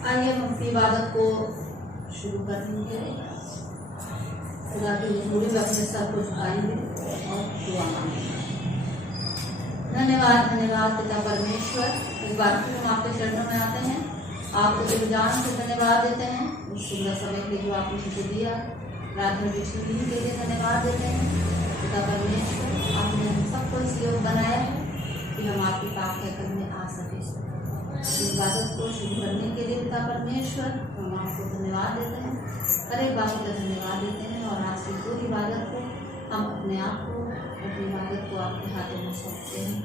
आइए हम अपनी इबादत को शुरू करेंगे। खुदा की हजूरी में अपने सर को झुकाएंगे और दुआ मांगेंगे। धन्यवाद धन्यवाद पिता परमेश्वर, इस बार फिर हम आपके चरणों में आते हैं। आपको दिल जान से धन्यवाद देते हैं उस सुंदर समय के जो आपने मुझे दिया। रात में विष्णु दिन के लिए धन्यवाद देते हैं पिता परमेश्वर। आपने हम सबको इस योग बनाया है कि हम आपकी पाक हैकल में आ सके। इबादत को शुरू करने के लिए पिता परमेश्वर हम आपको धन्यवाद देते हैं, हर एक बात का धन्यवाद देते हैं। और आज की पूरी इबादत को हम अपने आप को, अपनी इबादत को आपके हाथों में सौंपते हैं।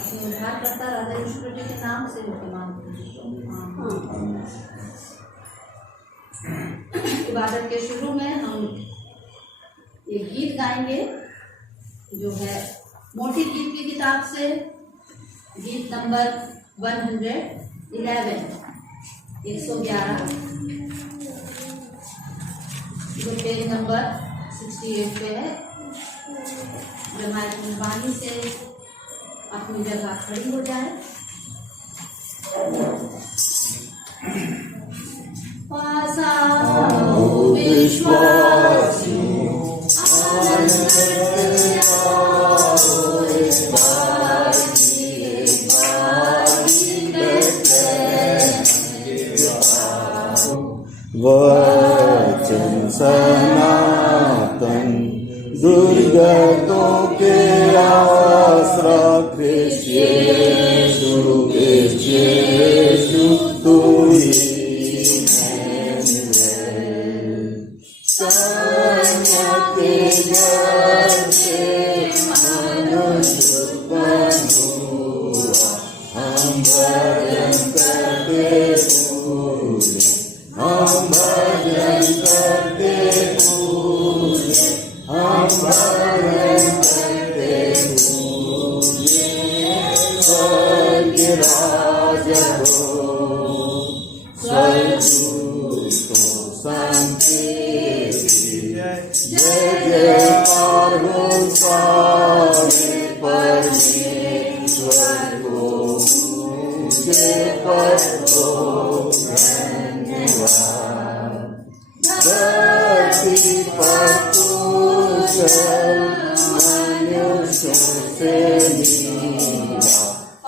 अपने उद्धारकर्ता राजा यीशु मसीह के नाम से होकर मांगते हैं। इबादत के शुरू में हम एक गीत गाएंगे जो है मोटी गीत की किताब से, गीत नंबर 111 जो पेज नंबर 68 पे है। हमारी मेहरबानी से अपनी जगह खड़ी हो जाए। पास आओ विश्वासियों, वचन सनातन दुर्गतों के आसरा, ख्रिस्त यीशु तू ही है। सैन्य के जल से मनुष्य बनुआ, हम भजन करते पूरे, हम भजन करते पूरे, हम भजन करते पूरे। स्वर्ग राज हो, स्वर्गदूतों संकीर्ति, जय जयकार हो सारे परमेश्वर को, ऊंचे पर हो धन्यवाद। धरती पर कुशल मनुष्यों से नीला,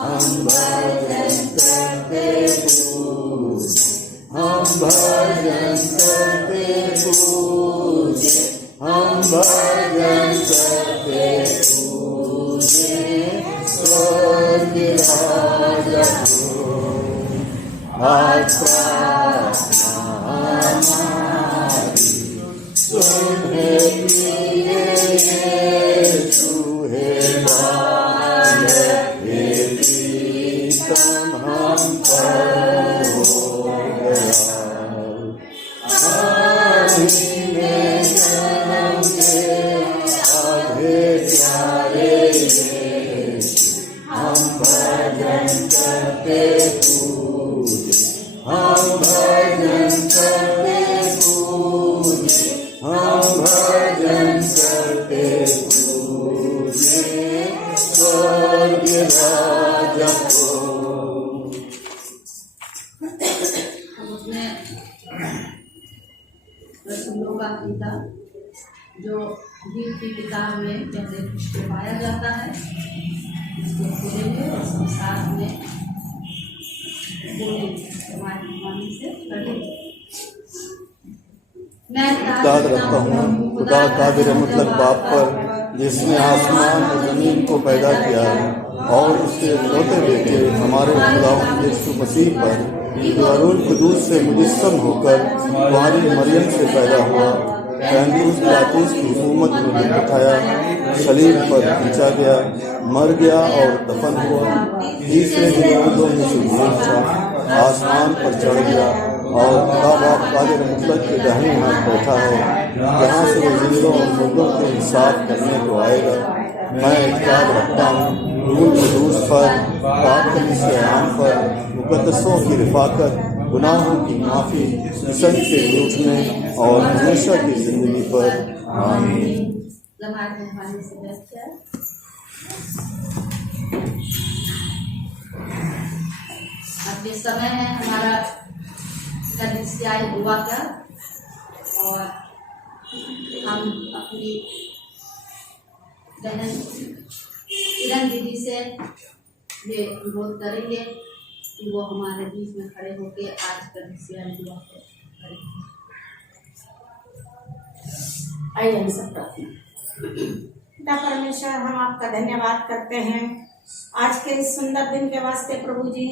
हम भजन करते पूजे, हम भजन करते पूजे, हम भजन करते पूजे। स्वर्ग राजा हो, आज प्रार्थना हमारी सुने प्रिय यीशु, हे बालक हे प्रीतम हम पर हो गया। आदि में जन्म के आधे प्यारे यीशु, हम भजन करते पूजे, हम भजन करते पूजे, हम भजन करते पूजे। स्वर्ग राजा को। हम अपने रसूलों का किताब जो गीत की किताब में पहले को पाया जाता है, इसको खोलेंगे और संसार में बोलेंगे हमारी से पढ़ेंगे। मैं दाद रखता हूँ खुदा कादिर मुतलक बाप पर, जिसने आसमान और जमीन को पैदा किया और उसके इकलौते बेटे हमारे खुदा यीशु मसीह पर, जो अरुल कुदूस से मुजस्सम होकर कुंवारी मरियम से पैदा हुआ, पैंतीस पिलातुस की हुकूमत में बिठाया, सलीब पर खींचा गया, मर गया और दफन हुआ। तीसरे दिन मुर्दों में से जी उठा, आसमान पर चढ़ गया और खुदा बाप कादिर मुतलक के दाहिने हाथ बैठा है, जहाँ से वो जिंदों और मुर्दों के इंसाफ करने को आएगा। मैं इत्याद रखता हूँ रूल कुदूस पर, पाक कलीसिया पर, मुकद्दसों की रिफाकत, गुनाहों की माफ़ी, जिस्म के उठने और हमेशा की जिंदगी पर। आमीन। अब ये समय है हमारा से आए दुआ कर, और हम अपनी बहन किरण दीदी से ये अनुरोध करेंगे कि वो हमारे बीच में खड़े होकर आज कर से आए दुआ करें। आइए हम सब प्रार्थना। पिता परमेश्वर, हम आपका धन्यवाद करते हैं आज के इस सुंदर दिन के वास्ते प्रभु जी,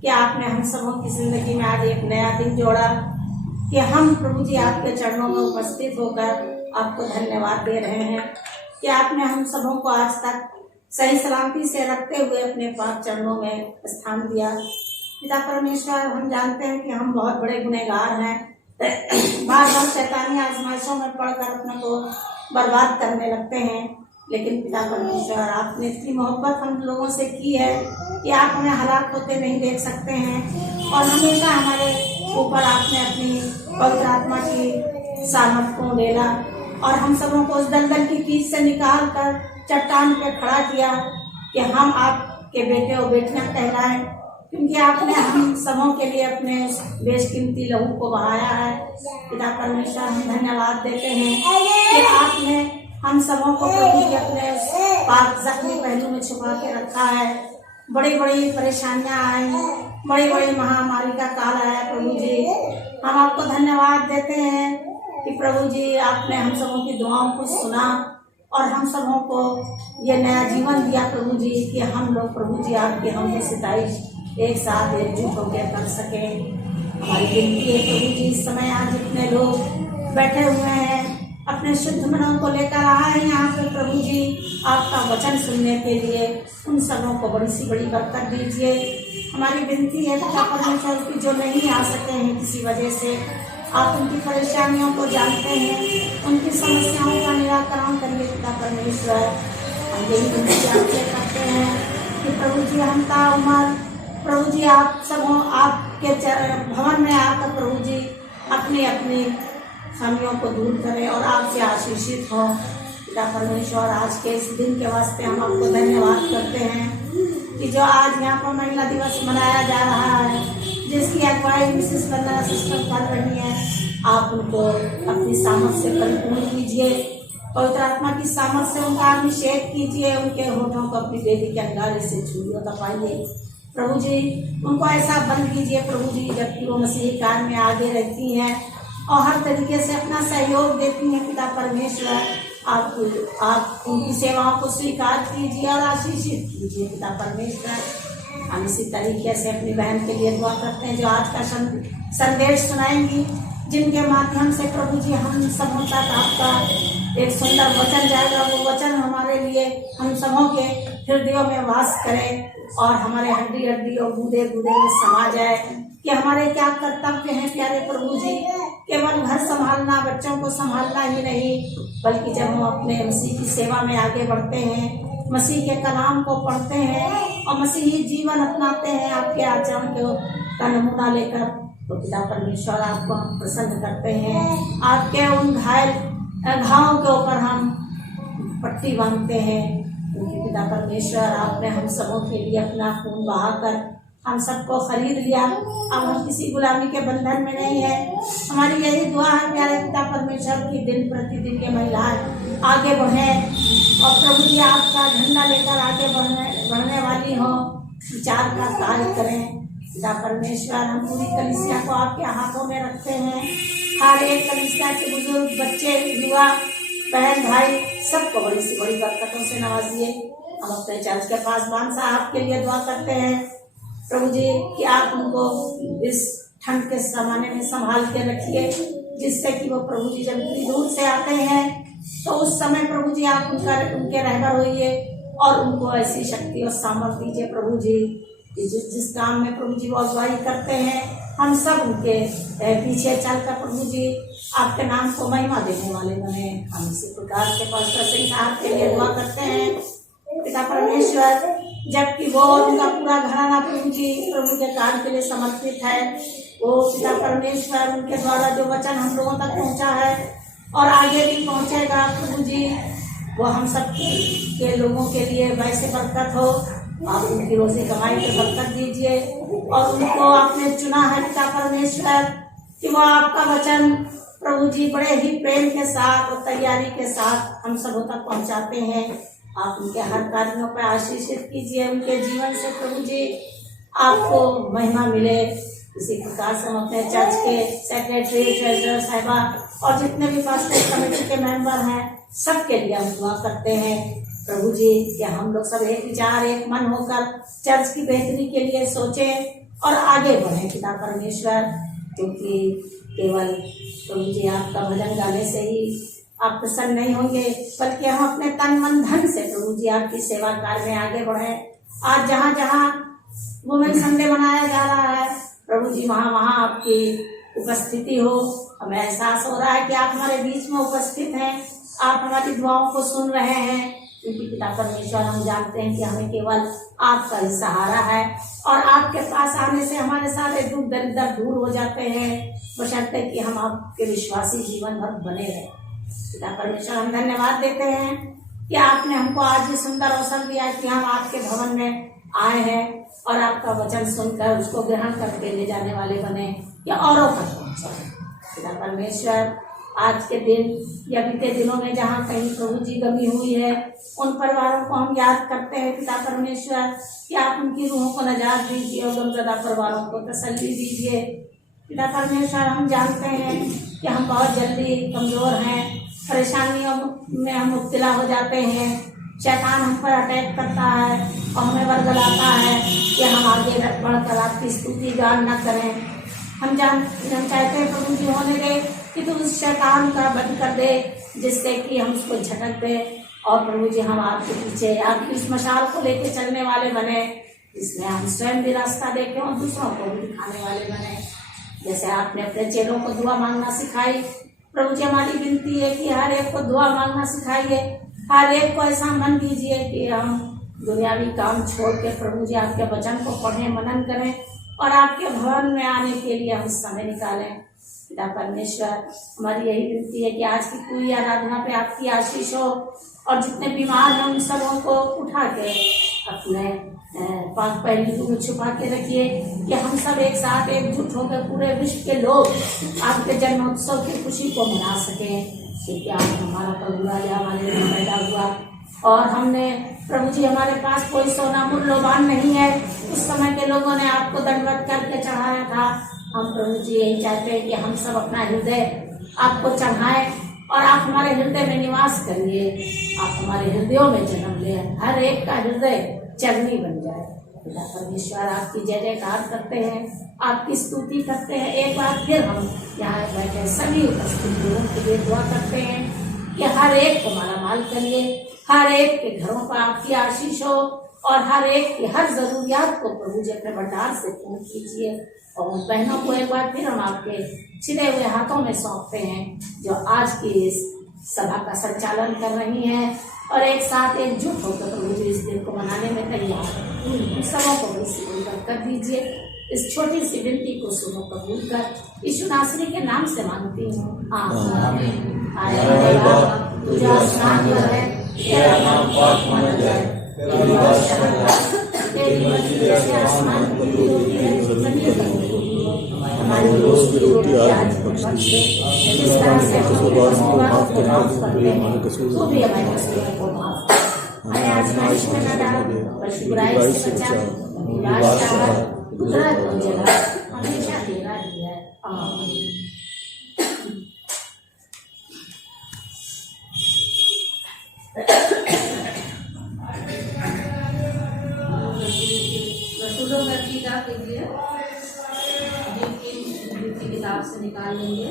कि आपने हम सबों की जिंदगी में आज एक नया दिन जोड़ा, कि हम प्रभु जी आपके चरणों में उपस्थित होकर आपको धन्यवाद दे रहे हैं कि आपने हम सबों को आज तक सही सलामती से रखते हुए अपने पाक चरणों में स्थान दिया। पिता परमेश्वर, हम जानते हैं कि हम बहुत बड़े गुनहगार हैं, बार बार शैतानी आजमाइशों में पड़कर अपने को बर्बाद करने लगते हैं, लेकिन पिता परमेश्वर, आपने इतनी मोहब्बत हम लोगों से की है कि आप हमें हलाक होते नहीं देख सकते हैं, और हमेशा हमारे ऊपर आपने अपनी पवित्र आत्मा की सामर्थ को डेला और हम सबों को उस दलदल की कीच से निकाल कर चट्टान पे खड़ा किया कि हम आपके बेटे और बेटियां कहलाएं, क्योंकि आपने हम सबों के लिए अपने बेशकीमती लहू को बहाया है। पिता परमेश्वर, हम धन्यवाद देते हैं कि आपने हम सबों को प्रभु जी अपने पाक जख्मी पहलू में छुपा के रखा है। बड़ी बड़ी परेशानियां आई, बड़ी बड़ी महामारी का काल आया प्रभु जी, हम आपको धन्यवाद देते हैं कि प्रभु जी आपने हम सबों की दुआओं को सुना और हम सबों को ये नया जीवन दिया प्रभु जी, कि हम लोग प्रभु जी आपकी हम सिताइश एक साथ एकजुट होकर कर सके। हमारी विनती है प्रभु जी, इस समय आज जितने लोग बैठे हुए हैं अपने शुद्ध मनों को लेकर आए हैं यहाँ पे प्रभु जी आपका वचन सुनने के लिए, उन सबों को बड़ी सी बड़ी बरकत दीजिए। हमारी विनती है पिता परमेश्वर की जो नहीं आ सके हैं किसी वजह से, आप उनकी परेशानियों को जानते हैं, उनकी समस्याओं का निराकरण करिए पिता परमेश्वर। हम यही विनती आपसे करते हैं कि प्रभु जी हम ताउम्र प्रभु जी आप सब आपके भवन में आकर प्रभु जी अपनी अपनी खामियों को दूर करें और आपसे आशीषित हो। पिता परमेश्वर, आज के इस दिन के वास्ते हम आपको धन्यवाद करते हैं कि जो आज यहाँ पर महिला दिवस मनाया जा रहा है, जिसकी अगुवाई मिसेस वंदना सिस्टर कर रही है, आप उनको अपनी सामर्थ से परिपूर्ण कीजिए, पवित्र आत्मा की सामर्थ से उनका अभिषेक कीजिए, उनके होठों को अपनी बेटी के अंगारे से छुइए दबाइए प्रभु जी, उनको ऐसा बंद कीजिए प्रभु जी, जबकि वो मसीही कार्य में आगे रहती हैं और हर तरीके से अपना सहयोग देती हैं। पिता परमेश्वर, आप उनकी सेवाओं को स्वीकार कीजिए और आशीषित कीजिए पिता परमेश्वर। हम इसी तरीके से अपनी बहन के लिए दुआ करते हैं जो आज का संदेश सुनाएंगी, जिनके माध्यम से प्रभु जी हम सबों तक आपका एक सुंदर वचन जाएगा, वो वचन हमारे लिए हम सबों के हृदयों में वास करे और हमारे हड्डी हड्डी और गूदे गूदे में समा जाए कि हमारे क्या कर्तव्य हैं प्यारे प्रभु जी। केवल घर संभालना, बच्चों को संभालना ही नहीं, बल्कि जब हम अपने मसीह की सेवा में आगे बढ़ते हैं, मसीह के कलाम को पढ़ते हैं और मसीही जीवन अपनाते हैं आपके आचरण का नमूना लेकर, तो पिता परमेश्वर आपको हम प्रसन्न करते हैं। आपके उन घावों के ऊपर हम पट्टी बांधते हैं, क्योंकि पिता परमेश्वर आपने हम सबों के लिए अपना खून बहाकर हम सबको खरीद लिया। अब हम किसी गुलामी के बंधन में नहीं है। हमारी यही दुआ है प्यारे पिता परमेश्वर की दिन प्रतिदिन के महिलाएं आगे बढ़ें और प्रभु जी आपका झंडा लेकर आगे बढ़ने वाली हो, विचार का कार्य करें। पिता परमेश्वर, हम पूरी कलीसिया को आपके हाथों में रखते हैं। हर एक कलीसिया के बुजुर्ग, बच्चे, युवा, बहन, भाई, सबको बड़ी सी बड़ी बरकतों से नवाजिए। हम अपने चर्च के पासवान साहब के लिए दुआ करते हैं प्रभु जी कि आप उनको इस ठंड के जमाने में संभाल के रखिए, जिससे कि वो प्रभु जी जब इतनी दूर से आते हैं तो उस समय प्रभु जी आप उनके रहबर होइए और उनको ऐसी शक्ति और सामर्थ्य दीजिए प्रभु जी, जिस काम में प्रभु जी वो अगुवाई करते हैं, हम सब उनके पीछे चलकर प्रभु जी आपके नाम को महिमा देने वाले बने। हम इसी प्रकार के पास्टर सिंह साहब के लिए दुआ करते हैं पिता परमेश्वर, जबकि वो उनका पूरा घराना प्रभु जी प्रभु के कार्य के लिए समर्पित है। वो पिता परमेश्वर उनके द्वारा जो वचन हम लोगों तक पहुंचा है और आगे भी पहुंचेगा प्रभु जी, वो हम सब के लोगों के लिए वैसे बरकत हो। आप उनकी रोजी कमाई पे बरकत दीजिए और उनको आपने चुना है पिता परमेश्वर कि वो आपका वचन प्रभु जी बड़े ही प्रेम के साथ और तैयारी के साथ हम सबों तक पहुंचाते हैं। आप उनके हर कार्यों पर आशीषित कीजिए, उनके जीवन से प्रभु जी आपको महिमा मिले। इसी प्रकार से हम अपने चर्च के सेक्रेटरी, ट्रेजरर साहिबा और जितने भी पास्टर कमेटी के मेंबर हैं सबके लिए हम दुआ करते हैं प्रभु जी कि हम लोग सब एक विचार एक मन होकर चर्च की बेहतरी के लिए सोचें और आगे बढ़ें पिता परमेश्वर। क्योंकि केवल प्रभु जी आपका भजन गाने से ही आप प्रसन्न नहीं होंगे, बल्कि हम अपने तन मन धन से प्रभु जी आपकी सेवा कार्य में आगे बढ़ें। आज जहाँ जहाँ वुमेन संडे मनाया जा रहा है प्रभु जी वहाँ वहाँ आपकी उपस्थिति हो। हमें एहसास हो रहा है कि आप हमारे बीच में उपस्थित हैं, आप हमारी दुआओं को सुन रहे हैं। क्योंकि पिता परमेश्वर हम जानते हैं कि हमें केवल आपका ही सहारा है और आपके पास आने से हमारे सारे दुख दरिद्र दूर हो जाते हैं, बशर्ते कि हम आपके विश्वासी जीवन भर बने रहें। पिता परमेश्वर हम धन्यवाद देते हैं कि आपने हमको आज ये सुंदर अवसर दिया कि हम आपके भवन में आए हैं और आपका वचन सुनकर उसको ग्रहण करके ले जाने वाले बने या औरों तक पहुंचाए। पिता परमेश्वर आज के दिन या बीते दिनों में जहाँ कहीं प्रभु जी गमी हुई है उन परिवारों को हम याद करते हैं पिता परमेश्वर कि आप उनकी रूहों को नजात दीजिए और गमज़दा परिवारों को तसल्ली दीजिए। पिता परमेश्वर हम जानते हैं कि हम बहुत जल्दी कमजोर हैं, परेशानियों में हम मुब्तला हो जाते हैं, शैतान हम पर अटैक करता है और हमें वर्गलाता है कि हम आगे बढ़कर आपकी स्तुति गान न करें। हम चाहते हैं प्रभु जी होने दे कि तू उस शैतान का बंद कर दे जिससे कि हम उसको झटक दे और प्रभु जी हम आपके पीछे आपकी उस मशाल को लेके चलने वाले बने जिसमें हम स्वयं भी रास्ता देखें और दूसरों को भी दिखाने वाले बने। जैसे आपने अपने चेलों को दुआ मांगना सिखाई, प्रभु जी हमारी विनती है कि हर एक को दुआ मांगना सिखाइए, हर एक को ऐसा मन दीजिए कि हम दुनियावी काम छोड़ के प्रभु जी आपके वचन को पढ़ें, मनन करें और आपके भवन में आने के लिए हम समय निकालें। पिता परमेश्वर हमारी यही विनती है कि आज की पूरी आराधना पे आपकी आशीष हो और जितने बीमार हैं उन सबों को उठा के अपने पाक पहलू में छुपा के रखिए कि हम सब एक साथ एकजुट होकर पूरे विश्व के लोग आपके जन्मोत्सव की खुशी को मना सकें। क्योंकि आप हमारा प्रभु राजा हमारे लिए पैदा हुआ और हमने प्रभु जी हमारे पास कोई सोना मूल्यवान नहीं है। उस समय के लोगों ने आपको दंडवत करके चढ़ाया था। हम प्रभु जी यही चाहते हैं कि हम सब अपना हृदय आपको चढ़ाएं और आप हमारे हृदय में निवास करिए, आप हमारे हृदयों में जन्म लें, हर एक का हृदय चरनी बन जाए। पिता परमेश्वर आपकी जय जयकार करते हैं, आपकी स्तुति करते हैं। एक बार फिर हम यहाँ बैठे सभी उपस्थित लोगों के लिए दुआ करते हैं कि हर एक को मालामाल करिए, हर एक के घरों पर आपकी आशीष हो और हर एक की हर जरूरियात को प्रभु जी अपने भंडार से पूर्ण कीजिए। और उन बहनों को एक बार फिर हम आपके छिदे हुए हाथों में सौंपते हैं जो आज की इस सभा का संचालन कर रही हैं और एक साथ एकजुट होकर प्रभु जी इस दिन को मनाने में तैयार हैं। उन सबों को भी कर दीजिए। इस छोटी सी विनती को सुनो कबूल कर यीशु नासरी के नाम से मांगती हूँ, आमीन। तुझा स्नान है, तेरा नाम पाक माना जाए, तेरी तेरी मर्जी जैसे आसमान की होती है हमारी रोज की रोटी आज बख्श दे। जिस तरह से हम माफ करते हैं तो भी हमारे कसूरों को माफ कर। हमें आजमाइश में न डाल बल्कि बुराई से बचा। बादशाह कुदरत और जलाल हमेशा तेरा ही है, आमीन। रसूलों का कीदा कीजिए, की किताब से निकाल लेंगे।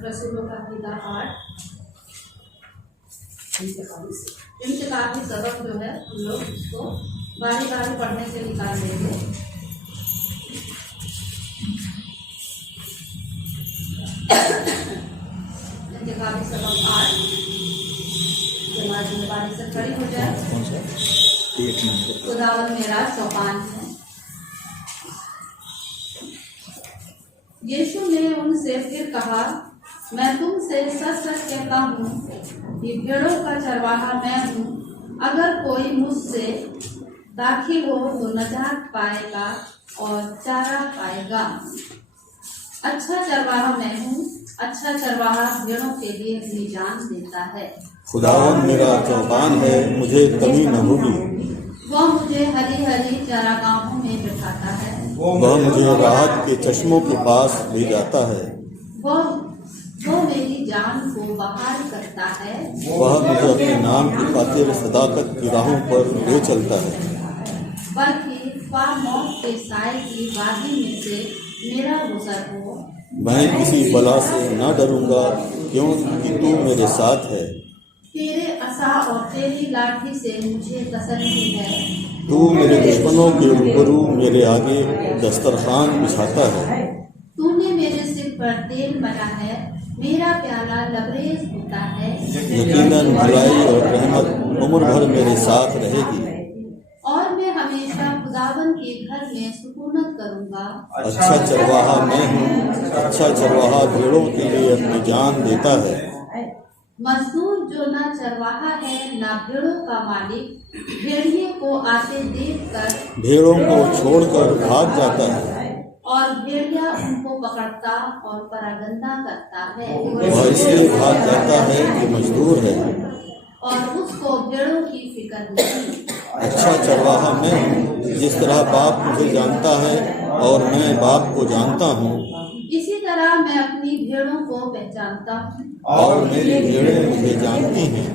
रसूलों का कीदा 8 इंतकामी सबक जो है हम लोग इसको बारी बारी पढ़ने से निकाल लेंगे। इंतकामी सबक 8 जमा जिम्मेदारी से खड़ी हो जाए। कौन सा? 1 नंबर। खुदावन मेरा चौपान है। यीशु ने उनसे फिर कहा, मैं तुमसे सच सच कहता हूँ कि भेड़ों का चरवाहा मैं हूँ। अगर कोई मुझसे दाखिल हो तो नजात पाएगा और चारा पाएगा। अच्छा चरवाहा मैं हूँ। अच्छा चरवाहा भेड़ों के लिए अपनी जान देता है। खुदावन मेरा चौपान है, मुझे कमी न होगी। वह मुझे हरी हरी चारागाहों में बिठाता है। वह मुझे राहत के चश्मों के पास ले जाता है। वो मेरी जान को बहाल करता है। वह मुझे अपने नाम की खातिर सदाकत की राहों पर ले चलता है। बल्कि मौत के साए की वादी में से मेरा गुजर हो। मैं किसी बला से न डरूंगा, क्योंकि तू मेरे साथ है। तेरे असा और तेरी लाठी से मुझे तसल्ली है। तू मेरे दुश्मनों के रूबरू मेरे आगे दस्तरखान बिछाता है। तूने मेरे सिर पर तेल मला है, मेरा प्याला लबरेज होता है। यकीनन भलाई और रहमत उम्र भर मेरे साथ रहेगी। और मैं हमेशा खुदावन के घर में सुकूनत करूंगा। अच्छा चरवाहा मैं हूँ। अच्छा चरवाहा भेड़ों के लिए अपनी जान देता है। मजदूर जो ना चरवाहा है ना भेड़ों का मालिक, भेड़िए को आते देखकर भेड़ों को छोड़कर भाग जाता है। और भेड़िया उनको पकड़ता और परागंदा करता है। वह इसलिए भाग जाता है कि मजदूर है। और उसको भेड़ों की फिक्र नहीं। अच्छा चरवाहा मैं हूँ। जिस तरह बाप मुझे जानता है और मैं बाप को जानता हूँ, इसी तरह मैं अपनी भेड़ों को पहचानता हूँ और मेरी भेड़ें मुझे जानती हैं।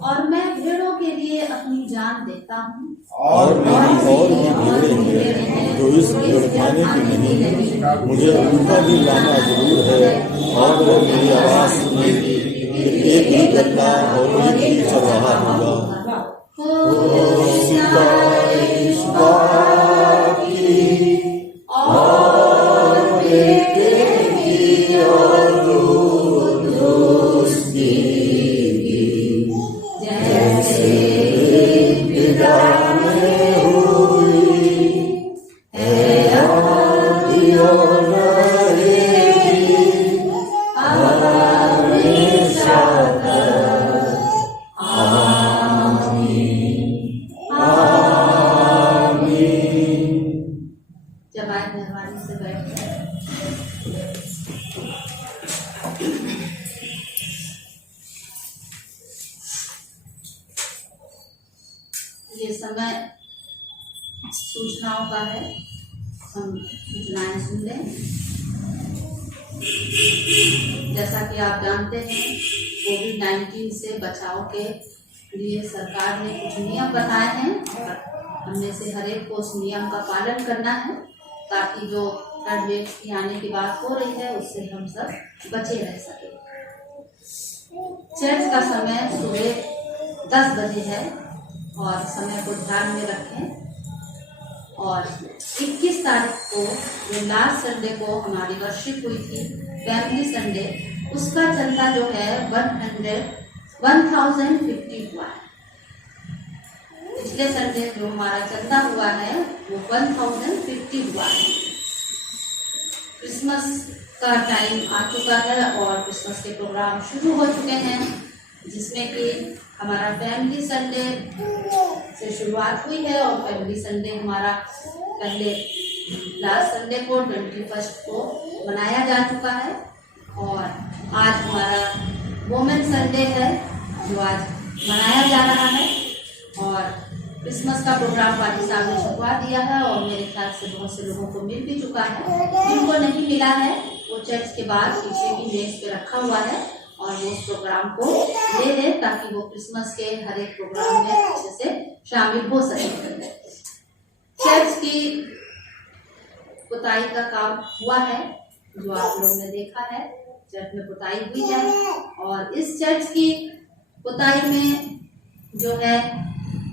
और मैं भेड़ों के लिए अपनी जान देता हूँ। और मेरी और भी भेड़ें हैं जो इस भेड़खाने की नहीं। मुझे उनका भी लाना जरूर है और वह मेरी आवाज सुनेगी। एक ही गद्दा और एक ही चरवाहा होगा। जब आए मेहरबानी से बैठ जाए। ये समय सूचनाओं का है। हम सूचनाएं सुन लें। जैसा कि आप जानते हैं, कोविड-19 से बचाव के लिए सरकार ने कुछ नियम बनाए हैं और हमने से हर एक को उस नियम का पालन करना है, ताकि जो थर्ड वेव की आने की बात हो रही है उससे हम सब बचे रह सके। चर्च का समय सुबह 10 बजे है और समय को ध्यान में रखें। और 21 तारीख को जो लास्ट संडे को हमारी वर्शिप हुई थी, फैमिली संडे, उसका चंदा जो है 1050 हुआ है। पिछले संडे जो हमारा चंदा हुआ है वो 1050 हुआ है। क्रिसमस का टाइम आ चुका है और क्रिसमस के प्रोग्राम शुरू हो चुके हैं, जिसमें कि हमारा फैमिली संडे से शुरुआत हुई है और फैमिली संडे हमारा पहले लास्ट संडे को 21 को मनाया जा चुका है। और आज हमारा वुमेन संडे है जो आज मनाया जा रहा है। और क्रिसमस का प्रोग्राम पाजी साहब ने छपवा दिया है और मेरे ख्याल से बहुत से लोगों को मिल भी चुका है। जिनको नहीं मिला है वो चर्च के बाद पीछे की मेज पे रखा हुआ है और वो उस प्रोग्राम को ले लें ताकि वो क्रिसमस के हर एक प्रोग्राम में अच्छे से शामिल हो सके। चर्च की पुताई का काम हुआ है जो आप लोगों ने देखा है। चर्च में पुताई हुई है और इस चर्च की पुताई में जो है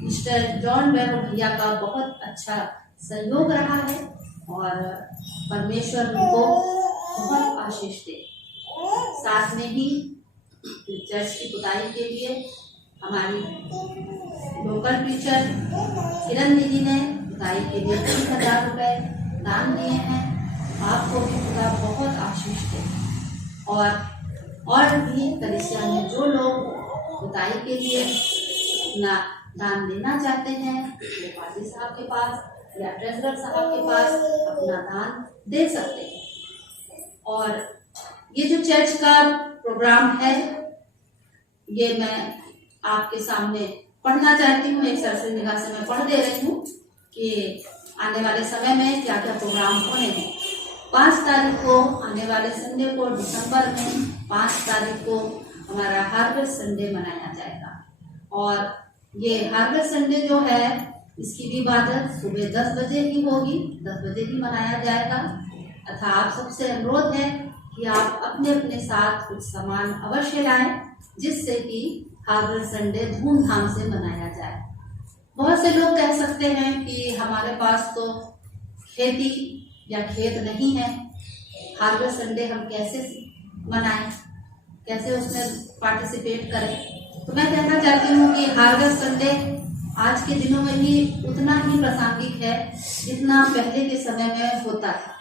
मिस्टर जॉन बेरो भैया का बहुत अच्छा सहयोग रहा है और परमेश्वर उनको बहुत आशीष दे। साथ में ही चर्च की पुताई के लिए हमारी लोकल टीचर किरण दीदी ने खुदाई के लिए 3000 रुपये दान दिए हैं। आपको भी खुदा बहुत आशीष दे। और भी कलीसिया में जो लोग खुदाई के लिए अपना दान देना चाहते हैं, वो पादी साहब के पास या ट्रेजरर साहब के पास अपना दान दे सकते हैं। और ये जो चर्च का प्रोग्राम है, ये मैं आपके सामने पढ़ना चाहती हूँ। एक सरसरी निगाह से मैं पढ़ दे रही हूँ कि आने वाले समय में क्या क्या प्रोग्राम होने हैं। 5 तारीख को आने वाले संडे को दिसंबर में 5 तारीख को हमारा हार्वेस्ट संडे मनाया जाएगा। और ये हार्वेस्ट संडे जो है, इसकी भी इबादत सुबह 10 बजे की होगी, 10 बजे ही मनाया जाएगा। अतः आप सबसे अनुरोध है कि आप अपने अपने साथ कुछ सामान अवश्य लाएं, जिससे कि हार्वेस्ट संडे धूमधाम से मनाया जाए। बहुत से लोग कह सकते हैं कि हमारे पास तो खेती या खेत नहीं है, हार्वेस्ट संडे हम कैसे मनाएं, कैसे उसमें पार्टिसिपेट करें। तो मैं कहना चाहती हूँ कि हार्वेस्ट संडे आज के दिनों में भी उतना ही प्रासंगिक है जितना पहले के समय में होता था।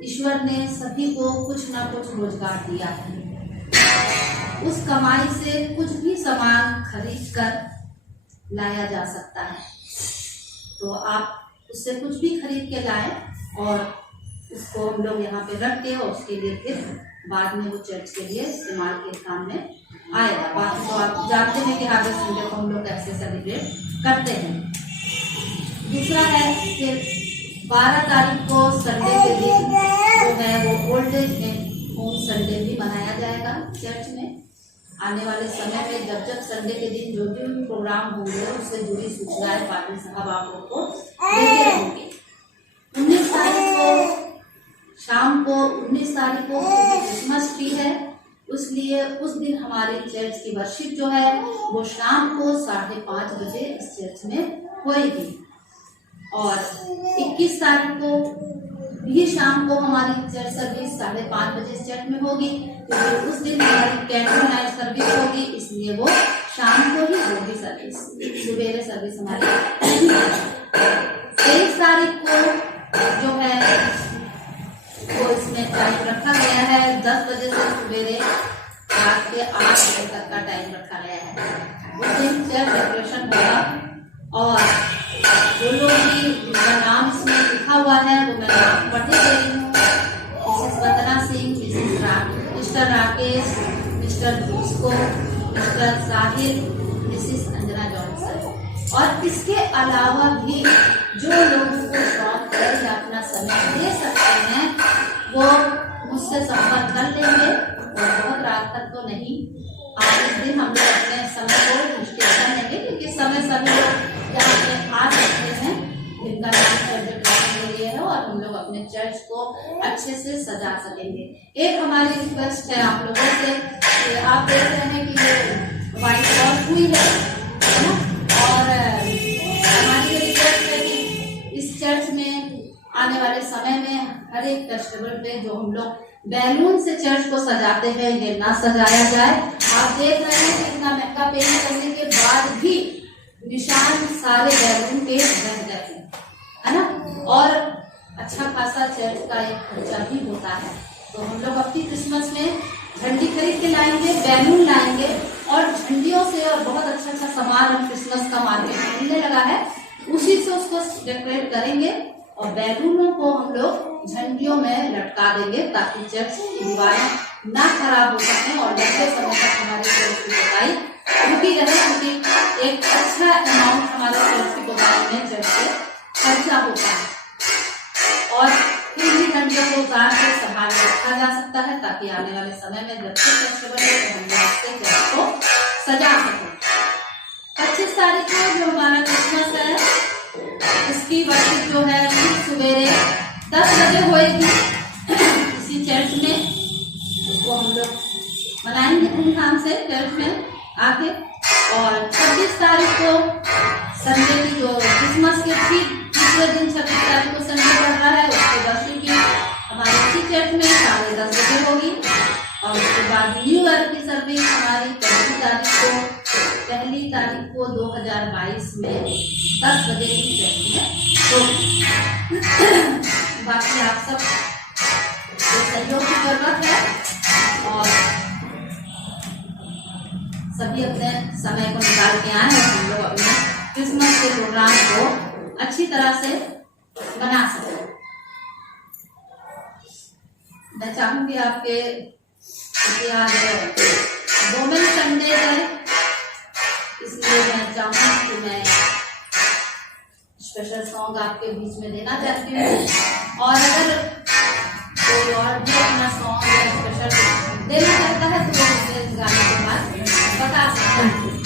ईश्वर ने सभी को कुछ ना कुछ रोजगार दिया है। उस कमाई से कुछ भी सामान खरीद कर लाया जा सकता है। तो आप उससे कुछ भी खरीद के लाएं और उसको हम लोग यहाँ पे रख के, और उसके लिए फिर बाद में वो चर्च के लिए इस्तेमाल के काम में आएगा। बाकी तो आप जानते हैं कि हार्वेस्ट संडे को हम लोग कैसे सेलिब्रेट करते हैं। दूसरा है फिर 12 तारीख को संडे के दिन जो है वो ओल्ड एज होम संडे भी मनाया जाएगा चर्च में। आने वाले समय में जब संडे के दिन जो भी प्रोग्राम होंगे उससे जुड़ी सूचनाएं पाटिल साहब आप लोग को देते रहेंगे। 19 तारीख को शाम को 19 तारीख को क्रिसमस ट्री है, इसलिए उस दिन हमारे चर्च की वर्शिप जो है वो शाम को 5:30 बजे इस चर्च में होएगी। और 21 तारीख को भी शाम को हमारी चर्च सर्विस 5:30 बजे इस चर्च में होगी, क्योंकि उस दिन हमारी कैंडल नाइट सर्विस होगी, इसलिए वो शाम को ही होगी सर्विस, सुबेरे सर्विस हमारी नहीं होगी। 23 तारीख को जो है वो इसमें टाइम रखा गया है 10 बजे से सुबेरे रात के 8 बजे तक का टाइम रखा गया है। उस दिन चर्च डेकोरेशन होगा। और जो लोग भी जिनका नाम इसमें लिखा हुआ है वो मैं नाम पढ़ दे रही हूँ। Mrs Vandana Singh, Mr Rakesh, Mr Bhusko, Mr Sahil, Mrs Anjana Johnson. और इसके अलावा भी जो लोगों को शौक है या अपना समय दे सकते हैं वो मुझसे संपर्क कर लेंगे। और बहुत रात तक तो नहीं, आज इस दिन हम लोग अपने समय को निश्चित कर लेंगे, क्योंकि समय सभी लोग यहाँ पे आ सकते हैं जिनका नाम के लिए है, और हम लोग अपने चर्च को अच्छे से सजा सकेंगे। एक हमारी रिक्वेस्ट है आप लोगों से कि आप देख रहे हैं कि ये व्हाइट वॉश हुई है ना, और हमारी रिक्वेस्ट है कि इस चर्च में आने वाले समय में हर एक फेस्टिवल पे जो हम लोग बैलून से चर्च को सजाते हैं ये ना सजाया जाए। आप देख रहे हैं कि इतना महंगा पेंट करने के बाद भी निशान सारे बैलून पे रह गए हैं, है ना। और अच्छा खासा चर्च का एक खर्चा भी होता है। तो हम लोग अपनी क्रिसमस में झंडी खरीद के लाएंगे, बैलून लाएंगे, और झंडियों से और बहुत अच्छा अच्छा सामान हम क्रिसमस का मार्केट में मिलने लगा है, उसी से उसको डेकोरेट करेंगे और बैलूनों को हम लोग झंडियों में लटका देंगे, ताकि चर्च की दीवारें ना खराब हो सके और लंबे समय तक हमारे चर्च की सफाई रुकी रहे, क्योंकि एक अच्छा अमाउंट हमारे चर्च की बुराई में चर्च से खर्चा होता है। और फिर भी घंटों को उतार के संभाल रखा जा सकता है, ताकि आने वाले समय में जब से फेस्टिवल है तो हम लोग चर्च को सजा सकें। 25 तारीख को जो हमारा क्रिसमस है इसकी वर्शिप जो है सुबेरे 10 बजे होएगी इसी चर्च में। उसको हम लोग मनाएंगे धूमधाम से चर्च में आके। और 26 तारीख को संडे की जो क्रिसमस के ठीक दूसरे दिन 26 तारीख को संडे पड़ रहा है, उसके वर्शिप की हमारे इसी चर्च में 10:30 बजे होगी। और उसके बाद न्यू ईयर की सर्विस हमारी 25 तारीख को पहली तारीख को 2022 में 10 बजे की ट्रेनिंग होगी। बाकी आप सब सहयोग की जरूरत है और सभी अपने समय को निकाल के आए हैं, हम लोग अपने क्रिसमस के प्रोग्राम को अच्छी तरह से बना सकें। मैं चाहूंगी आपके आज वोमेन संडे है, इसलिए मैं चाहूंगी कि मैं स्पेशल सॉन्ग आपके बीच में देना चाहती हूँ। और अगर कोई और भी अपना सॉन्ग या स्पेशल देना चाहता है तो वो मुझे इस गाने के बाद बता सकता है।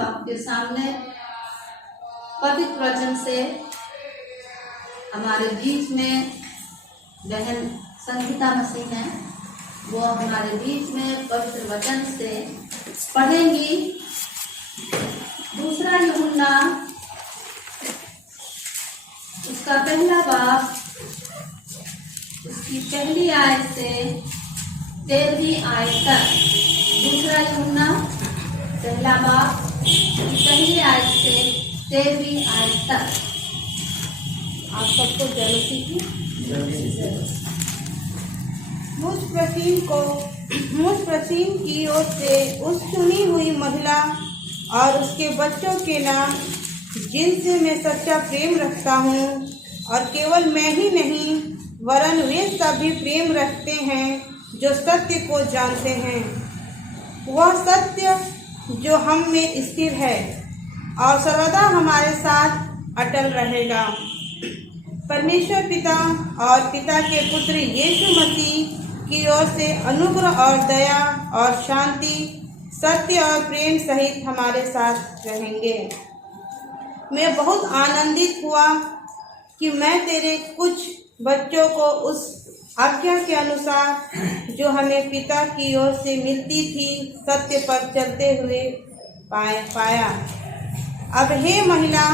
आपके सामने पवित्र वचन से हमारे बीच में बहन संगीता मसीह हैं, वो हमारे बीच में पवित्र वचन से पढ़ेंगी। दूसरा यूहन्ना उसका पहला बाब उसकी पहली आयत से 13वीं आयत तक। दूसरा यूहन्ना पहला बाब पहली आयत से 13वीं आयत तक। आप सबको जरूरती की मुझ प्राचीन की ओर से उस चुनी हुई महिला और उसके बच्चों के नाम जिनसे मैं सच्चा प्रेम रखता हूँ, और केवल मैं ही नहीं वरन वे सब भी प्रेम रखते हैं जो सत्य को जानते हैं। वह सत्य जो हम में स्थिर है और सर्वदा हमारे साथ अटल रहेगा। परमेश्वर पिता और पिता के पुत्र यीशु मसीह की ओर से अनुग्रह और दया और शांति, सत्य और प्रेम सहित हमारे साथ रहेंगे। मैं बहुत आनंदित हुआ कि मैं तेरे कुछ बच्चों को उस आज्ञा के अनुसार जो हमें पिता की ओर से मिलती थी सत्य पर चलते हुए पाया। अब हे महिला,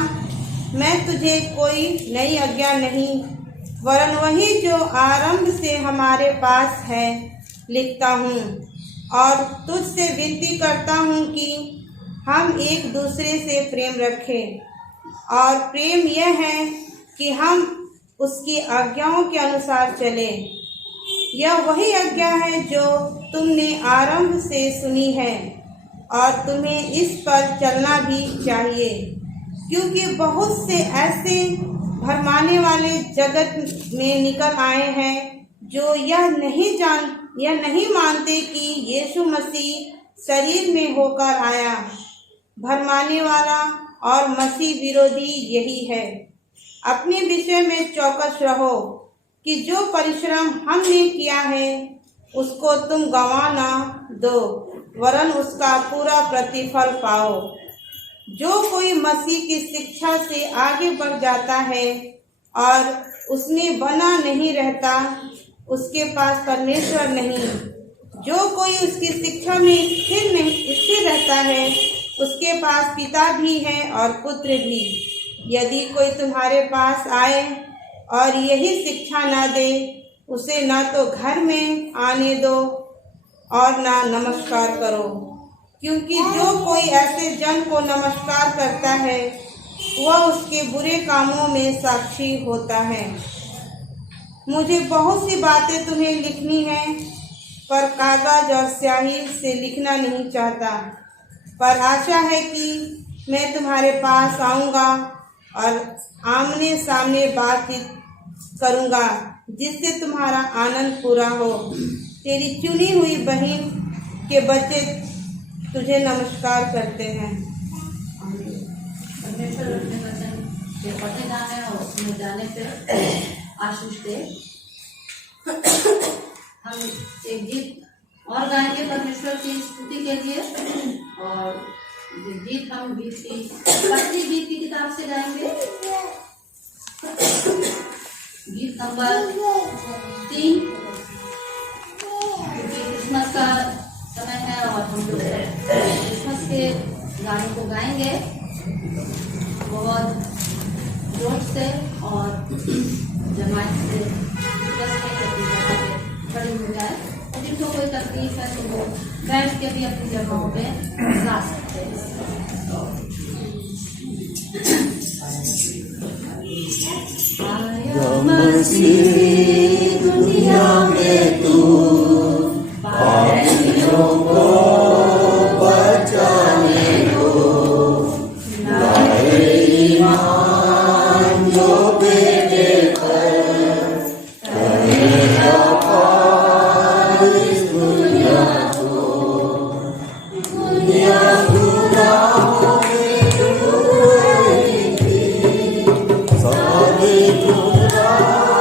मैं तुझे कोई नई आज्ञा नहीं वरन वही जो आरंभ से हमारे पास है लिखता हूँ, और तुझसे विनती करता हूँ कि हम एक दूसरे से प्रेम रखें। और प्रेम यह है कि हम उसकी आज्ञाओं के अनुसार चलें। यह वही आज्ञा है जो तुमने आरंभ से सुनी है, और तुम्हें इस पर चलना भी चाहिए, क्योंकि बहुत से ऐसे भरमाने वाले जगत में निकल आए हैं जो यह नहीं मानते कि यीशु मसीह शरीर में होकर आया। भरमाने वाला और मसीह विरोधी यही है। अपने विषय में चौकस रहो कि जो परिश्रम हमने किया है उसको तुम गंवा न दो, वरन उसका पूरा प्रतिफल पाओ। जो कोई मसीह की शिक्षा से आगे बढ़ जाता है और उसमें बना नहीं रहता, उसके पास परमेश्वर नहीं। जो कोई उसकी शिक्षा में स्थिर रहता है, उसके पास पिता भी है और पुत्र भी। यदि कोई तुम्हारे पास आए और यही शिक्षा ना दे, उसे ना तो घर में आने दो और ना नमस्कार करो, क्योंकि जो कोई ऐसे जन को नमस्कार करता है वह उसके बुरे कामों में साक्षी होता है। मुझे बहुत सी बातें तुम्हें लिखनी है, पर कागज और स्याही से लिखना नहीं चाहता। पर आशा है कि मैं तुम्हारे पास आऊँगा और आमने सामने बातचीत करूँगा, जिससे तुम्हारा आनंद पूरा हो। तेरी चुनी हुई बहन के बच्चे तुझे नमस्कार करते हैं। परमेश्वर अपने वचन के पढ़े जाने और उसमें जाने पे आशीष दे। हम एक गीत और गाएंगे परमेश्वर की स्तुति के लिए, और ये गीत हम पढ़ती गीत की किताब से गाएंगे। गीत नंबर 3, क्योंकि क्रिसमस का समय है और हम लोग क्रिसमस के गानों को गाएंगे बहुत जोश से और जमात से। खड़े हो जाए, और जिनको कोई तकलीफ है तो वो बैठ के भी अपनी जगहों पे गा सकते हैं। दुनिया में तू पापियों को बचाने को लाए ईमान जो बेटे पर करेगा पार इस दुनिया को। दुनिया गुनाहों में डूबी थी, सारे गुनाह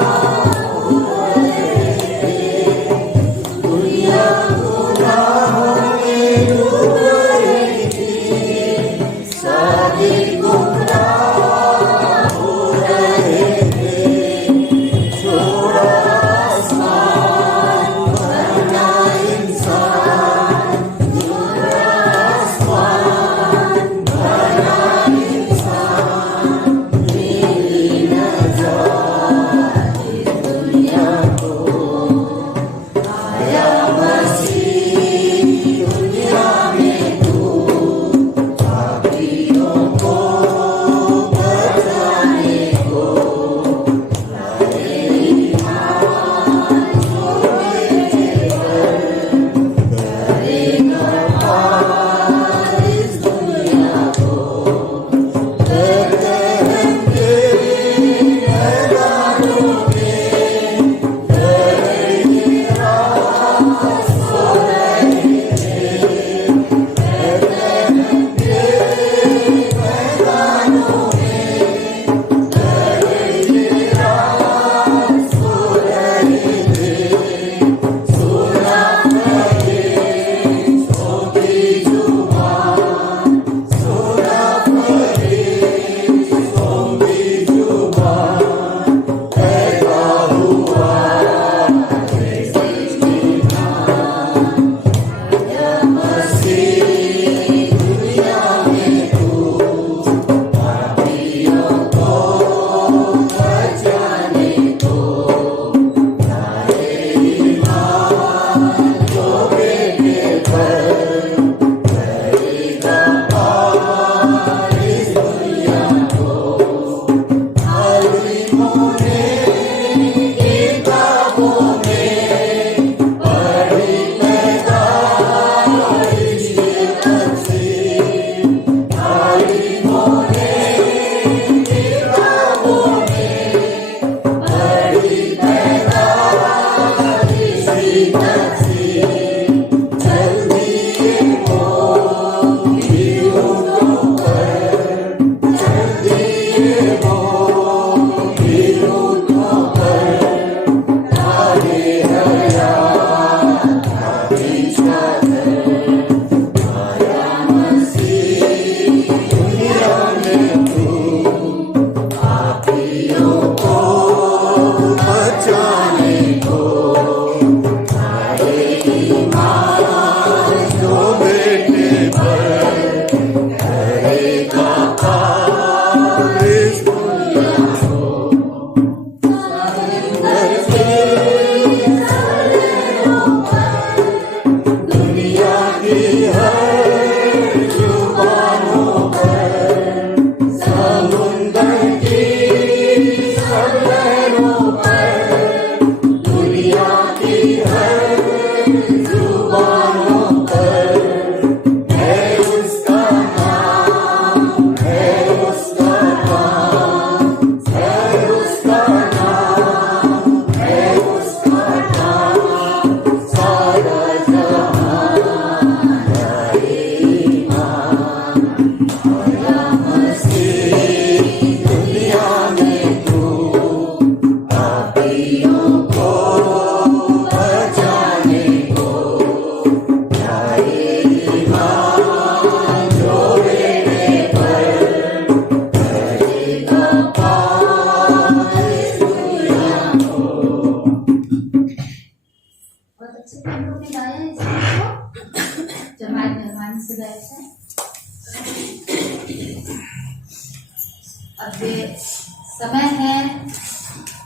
अब ये समय है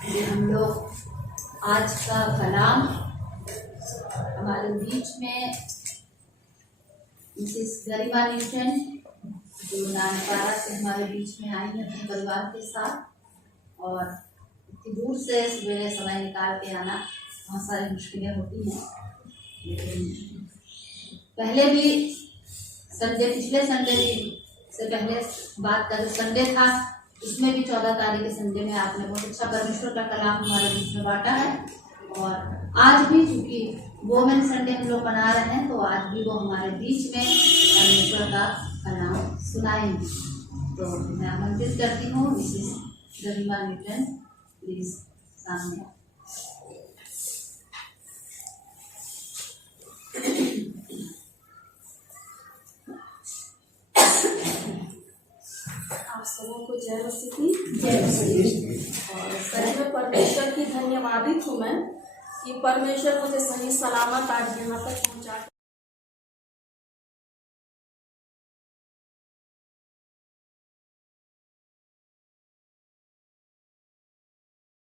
कि हम लोग आज का कलाम हमारे बीच में मिसेस गरिमा न्यूटन जो नानपारा से हमारे बीच में आई है अपने परिवार के साथ, और इतनी दूर से सवेरे समय निकाल के आना बहुत सारी मुश्किलें होती हैं। लेकिन पहले भी पिछले संडे से पहले बात का जो संडे था उसमें भी 14 तारीख के संडे में आपने बहुत अच्छा परमेश्वर का कलाम हमारे बीच में बांटा है, और आज भी चूंकि वोमेन संडे हम लोग मना रहे हैं तो आज भी वो हमारे बीच में परमेश्वर का कलाम सुनाएंगे। तो मैं आमंत्रित करती हूँ मिसेस गरिमा न्यूटन, प्लीज सामने। आप सबों को जय मसीह की जय मसीह। और सही में परमेश्वर की धन्यवादित हूँ मैं कि परमेश्वर मुझे सही सलामत आज यहाँ तक पहुँचा।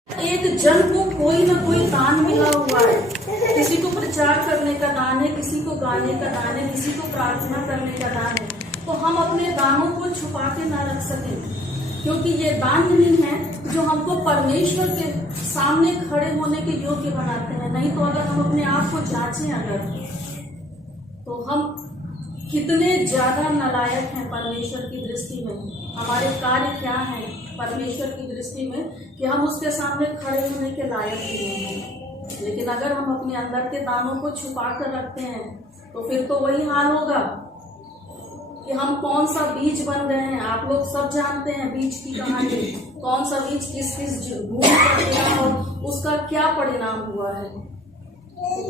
एक जन को कोई ना कोई दान मिला हुआ है, किसी को प्रचार करने का दान है, किसी को गाने का दान है, किसी को प्रार्थना करने का दान है। तो हम अपने दानों को छुपा के ना रख सकें, क्योंकि ये दान नहीं है जो हमको परमेश्वर के सामने खड़े होने के योग्य बनाते हैं। नहीं तो अगर हम अपने आप को जांचें अगर, तो हम कितने ज्यादा नालायक हैं परमेश्वर की दृष्टि में। हमारे कार्य क्या हैं परमेश्वर की दृष्टि में कि हम उसके सामने खड़े होने के लायक भी नहीं हैं। लेकिन अगर हम अपने अंदर के दानों को छुपा कर रखते हैं तो फिर तो वही हाल होगा कि हम कौन सा बीज बन रहे हैं। आप लोग सब जानते हैं बीज की कहानी, कौन सा बीज किस भूमि पर गिरा और उसका क्या परिणाम हुआ है।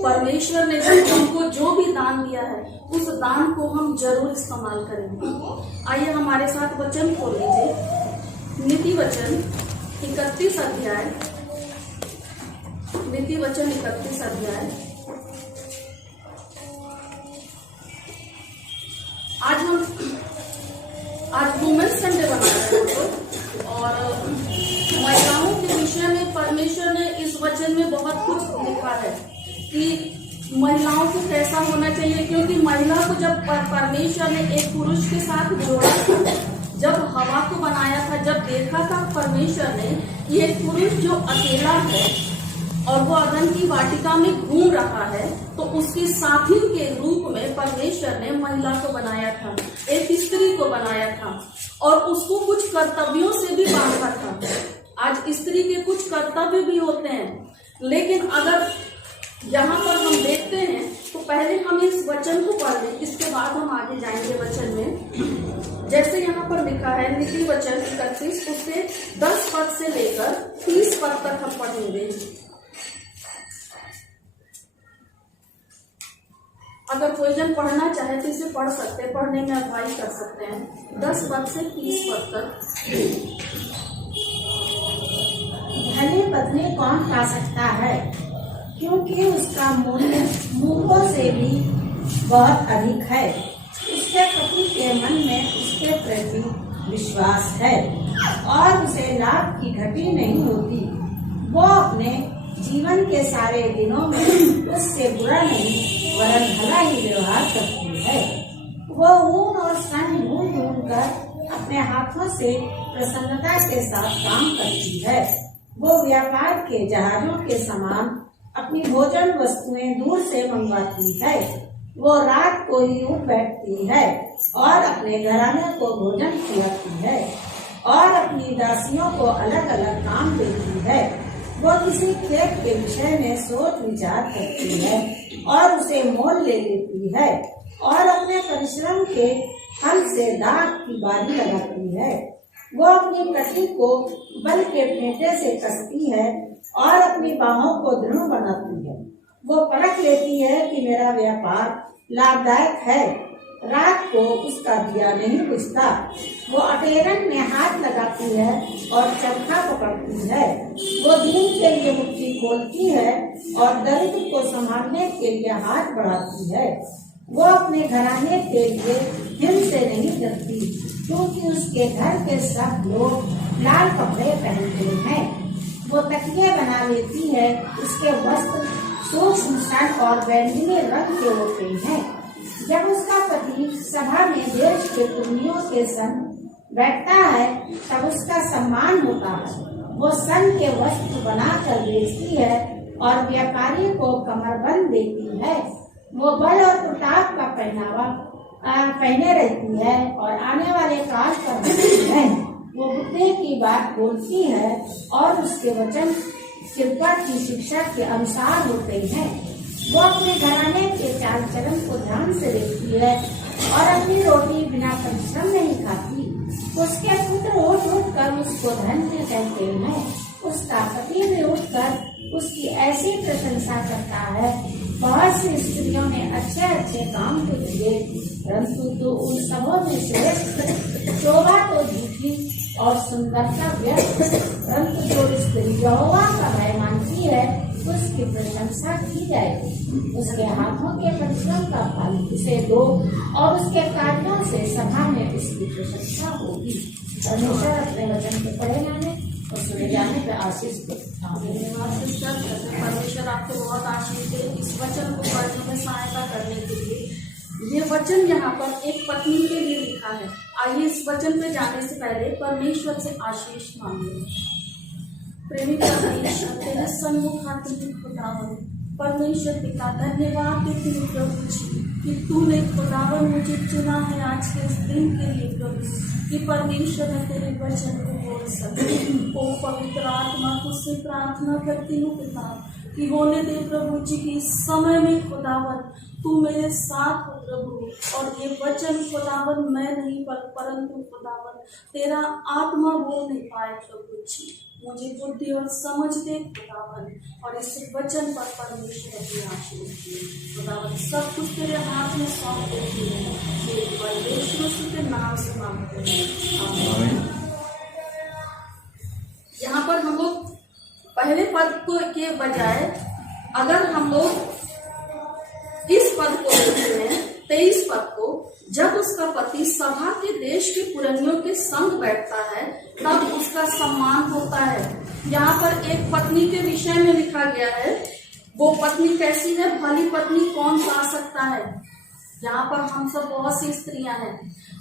परमेश्वर ने हमको जो भी दान दिया है उस दान को हम जरूर इस्तेमाल करेंगे। आइए हमारे साथ वचन खोल लीजिए, नीति वचन 31 अध्याय, नीति वचन 31 अध्याय। आज वुमेन संडे बना रहे हैं और महिलाओं के विषय में परमेश्वर ने इस वचन में बहुत कुछ लिखा है कि महिलाओं को कैसा होना चाहिए। क्योंकि महिला को जब परमेश्वर ने एक पुरुष के साथ जोड़ा था, जब हवा को बनाया था, जब देखा था परमेश्वर ने कि एक पुरुष जो अकेला है और वो अदन की वाटिका में घूम रहा है, तो उसकी साथी के रूप में परमेश्वर ने महिला को बनाया था, एक स्त्री को बनाया था और उसको कुछ कर्तव्यों से भी बांधा था। आज स्त्री के कुछ कर्तव्य भी होते हैं, लेकिन अगर यहाँ पर हम देखते हैं तो पहले हम इस वचन को पढ़ लें, इसके बाद हम आगे जाएंगे वचन में। जैसे यहाँ पर लिखा है नीति वचन 31 उससे 10 पद से लेकर 30 पद तक हम पढ़ेंगे। अगर कोई जन पढ़ना चाहे तो इसे पढ़ सकते हैं, पढ़ने में अगुवाई कर सकते हैं। 10 पद से 30 पद तक। धनी पत्नी कौन पा सकता है, क्योंकि उसका मूल्य मूंगों से भी बहुत अधिक है। उसके पति के मन में उसके प्रति विश्वास है और उसे लाभ की घटी नहीं होती। वो अपने जीवन के सारे दिनों में उससे बुरा नहीं वरन भला ही व्यवहार करती है। वो ऊन और सन ढूंढ कर अपने हाथों से प्रसन्नता के साथ काम करती है। वो व्यापार के जहाजों के समान अपनी भोजन वस्तुएं दूर से मंगवाती है। वो रात को ही उठ बैठती है और अपने घराने को भोजन खिलाती है और अपनी दासियों को अलग अलग काम देती है। वो किसी खेत के विषय में सोच विचार करती है और उसे मोल ले लेती है और अपने परिश्रम के फल से दाख की बारी लगाती है। वो अपनी कटी को बल के फेंटे से कसती है और अपनी बाहों को दृढ़ बनाती है। वो परख लेती है कि मेरा व्यापार लाभदायक है। रात को उसका दिया नहीं बुझता। वो अटेरन में हाथ लगाती है और चरखा पकड़ती है। वो दीन के लिए मुट्ठी खोलती है और दरिद्र को संभालने के लिए हाथ बढ़ाती है। वो अपने घराने के लिए हिम से नहीं डरती क्योंकि उसके घर के सब लोग लाल कपड़े पहनते हैं। वो तकिए बना लेती है, उसके वस्त्र सूक्ष्म सन और बैंगनी रंग के होते हैं। जब उसका पति सभा में देश के पुण्यों के संग बैठता है तब उसका सम्मान होता है। वो सन के वस्त्र बनाकर बेचती है और व्यापारी को कमरबंद देती है। वो बल और प्रताप का पहनावा पहने रहती है और आने वाले काल पर रहती है। वो बुद्धि की बात बोलती है और उसके वचन कृपा की शिक्षा के अनुसार होते हैं। वो अपने घराने के चाल चलन को ध्यान से देखती है और अपनी रोटी बिना परिश्रम नहीं खाती। उसके पुत्र उठ कर उसको धन्य कहते हैं। उसका पति भी उठकर उसकी ऐसी प्रशंसा करता है। बहुत सी स्त्रियों ने अच्छे अच्छे काम तो किए, परंतु तो उन सबों में श्रेष्ठ शोभा तो झूठी और सुंदरता व्यर्थ। परंतु जो स्त्री यहोवा का भय मानती है उसकी प्रशंसा की जाएगी। उसके हाथों के परिश्रम का फल उसे दो और उसके कार्यों से सभा में उसकी प्रशंसा होगी। परमेश्वर अपने वचन को पढ़े जाने और सुने जाने पर आशीष दे। परमेश्वर आपको बहुत आशीष दे इस वचन को पढ़ने में सहायता करने के लिए। ये वचन यहाँ पर एक पत्नी के लिए लिखा है। आइए इस वचन पे जाने से पहले परमेश्वर से आशीष मांगे। प्रेमी परमेश्वर तेरे सन्मुख आते हैं खुदावन, परमेश्वर पिता धन्यवाद देते हैं प्रभु जी कि तूने खुदावन मुझे चुना है आज के इस दिन के लिए प्रभु, कि परमेश्वर मैं तेरे वचन को बोल सकूं। ओ पवित्र आत्मा तुझसे प्रार्थना करती हूँ पिता कि होने दे प्रभु जी कि इस समय में खुदावन तू मेरे साथ हो प्रभु, और ये वचन खुदावन मैं नहीं परंतु खुदावन तेरा आत्मा बोल नहीं पाए प्रभु जी। मुझे बुद्धि और समझ दे खुदावन, और इस वचन पर परमेश्वर की आशीष दे खुदावन। सब कुछ तेरे हाथ में सौंप देती है, परमेश्वर के नाम से मांगते हैं। यहाँ पर हम लोग पहले पद को के बजाय अगर हम लोग इस पद को देखते हैं 23 पद को, जब उसका पति सभा के देश के पुरनियों के संग बैठता है तब उसका सम्मान होता है। यहाँ पर एक पत्नी के विषय में लिखा गया है। वो पत्नी कैसी है? भली पत्नी कौन पा सकता है? यहाँ पर हम सब बहुत सी स्त्रियां हैं